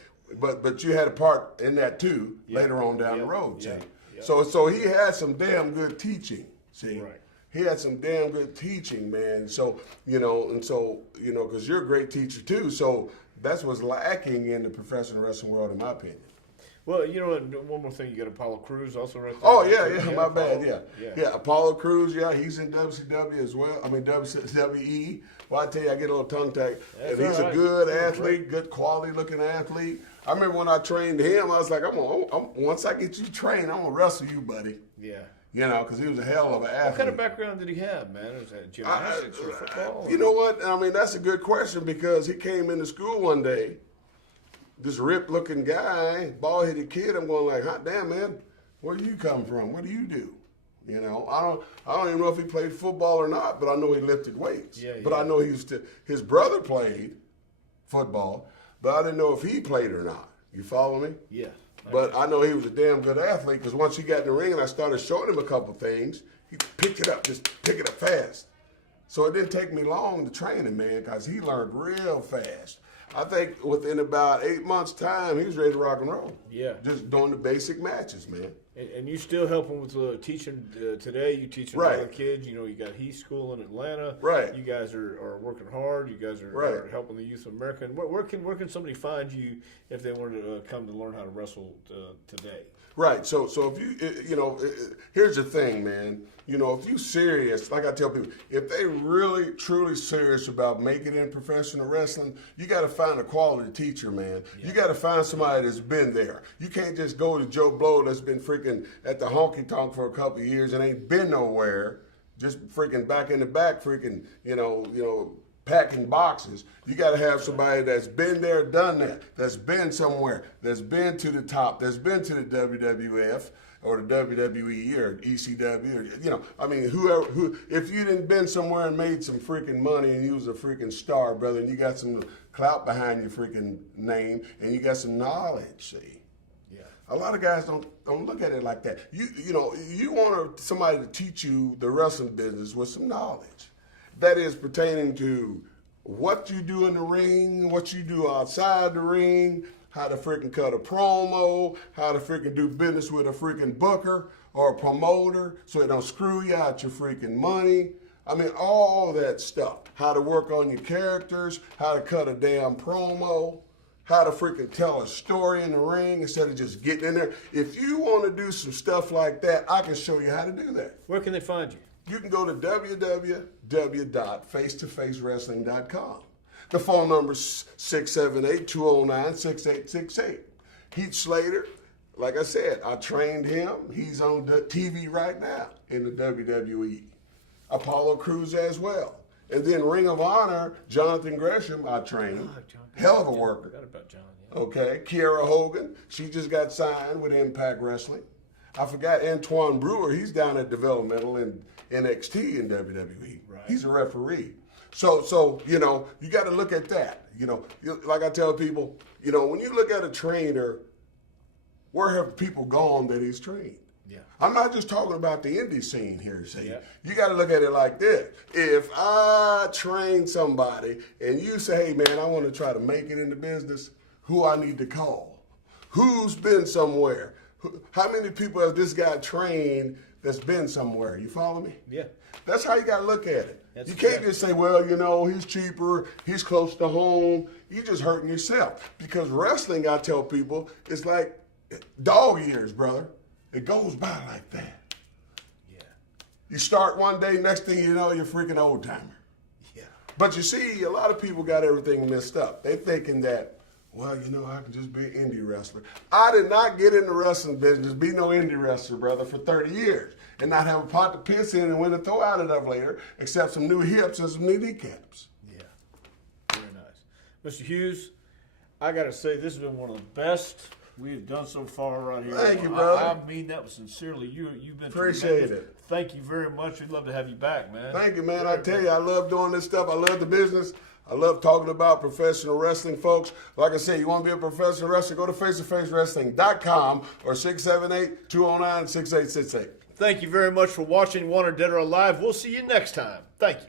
you had a part in that too later on down the road. See? Yeah. So he had some damn good teaching. See. Right. He had some damn good teaching, man. So because you're a great teacher too. So that's what's lacking in the professional wrestling world, in my opinion. Well, one more thing, you got Apollo Crews also right there. Oh, yeah, my bad, yeah. Apollo Crews, he's in WCW as well. WWE. Well, I tell you, I get a little tongue-tied. And he's a good athlete, good quality-looking athlete. I remember when I trained him, I was like, once I get you trained, I'm going to wrestle you, buddy. Yeah. Because he was a hell of an athlete. What kind of background did he have, man? Was that gymnastics or football? You know what? That's a good question because he came into school one day, this ripped-looking guy, bald-headed kid. I'm going like, hot damn, man, where do you come from? What do you do? I don't even know if he played football or not, but I know he lifted weights. Yeah. But I know his brother played football, but I didn't know if he played or not. You follow me? Yeah. But I know he was a damn good athlete because once he got in the ring and I started showing him a couple things, He picked it up, just pick it up fast. So it didn't take me long to train him, man, because he learned real fast. I think within about 8 months' time, he was ready to rock and roll. Yeah. Just doing the basic matches, man. And you still help them with teaching today. You teach a lot of kids. You know, you got Heath School in Atlanta. Right. You guys are working hard. You guys are helping the youth of America. And where can somebody find you if they wanted to come to learn how to wrestle today? Right. So if you, here's the thing, man. If you serious, like I tell people, if they really, truly serious about making it in professional wrestling, you got to find a quality teacher, man. Yeah. You got to find somebody that's been there. You can't just go to Joe Blow that's been freaking at the honky tonk for a couple of years and ain't been nowhere, just freaking back in the back, freaking, packing boxes. You got to have somebody that's been there, done that, that's been somewhere, that's been to the top, that's been to the WWF or the WWE or ECW or, whoever, if you didn't been somewhere and made some freaking money and you was a freaking star, brother, and you got some clout behind your freaking name and you got some knowledge, see. Yeah. A lot of guys don't look at it like that. You want somebody to teach you the wrestling business with some knowledge. That is pertaining to what you do in the ring, what you do outside the ring, how to freaking cut a promo, how to freaking do business with a freaking booker or a promoter so it don't screw you out your freaking money. I mean, all that stuff. How to work on your characters, how to cut a damn promo, how to freaking tell a story in the ring instead of just getting in there. If you want to do some stuff like that, I can show you how to do that. Where can they find you? You can go to www.faceToFaceWrestling.com. The phone number is 678-209-6868. Heath Slater, like I said, I trained him. He's on the TV right now in the WWE. Apollo Crews as well. And then Ring of Honor, Jonathan Gresham, I trained. Hell of a worker. Forgot about John, yeah. Okay. Kiera Hogan, she just got signed with Impact Wrestling. I forgot Antoine Brewer, he's down at developmental in NXT in WWE. Right. He's a referee. So you got to look at that. Like I tell people, when you look at a trainer, where have people gone that he's trained? Yeah. I'm not just talking about the indie scene here, see. Yeah. You got to look at it like this. If I train somebody and you say, hey, man, I want to try to make it in the business, who I need to call? Who's been somewhere? How many people has this guy trained that's been somewhere? You follow me? Yeah. That's how you got to look at it. You can't just say, well, he's cheaper, he's close to home. You're just hurting yourself. Because wrestling, I tell people, is like dog years, brother. It goes by like that. Yeah. You start one day, next thing you know, you're freaking old timer. Yeah. But you see, a lot of people got everything messed up. They thinking that, well, I can just be an indie wrestler. I did not get in the wrestling business, be no indie wrestler, brother, for 30 years. And not have a pot to piss in and win and throw out it up later, except some new hips and some new kneecaps. Yeah, very nice. Mr. Hughes, I got to say, this has been one of the best we have done so far right here. Thank you, brother. I mean that was sincerely. You've been appreciate tremendous. It. Thank you very much. We'd love to have you back, man. Thank you, man. I tell you, I love doing this stuff. I love the business. I love talking about professional wrestling, folks. Like I said, you want to be a professional wrestler, go to FaceToFaceWrestling.com or 678-209-6868. Thank you very much for watching Wanted Dead or Alive. We'll see you next time. Thank you.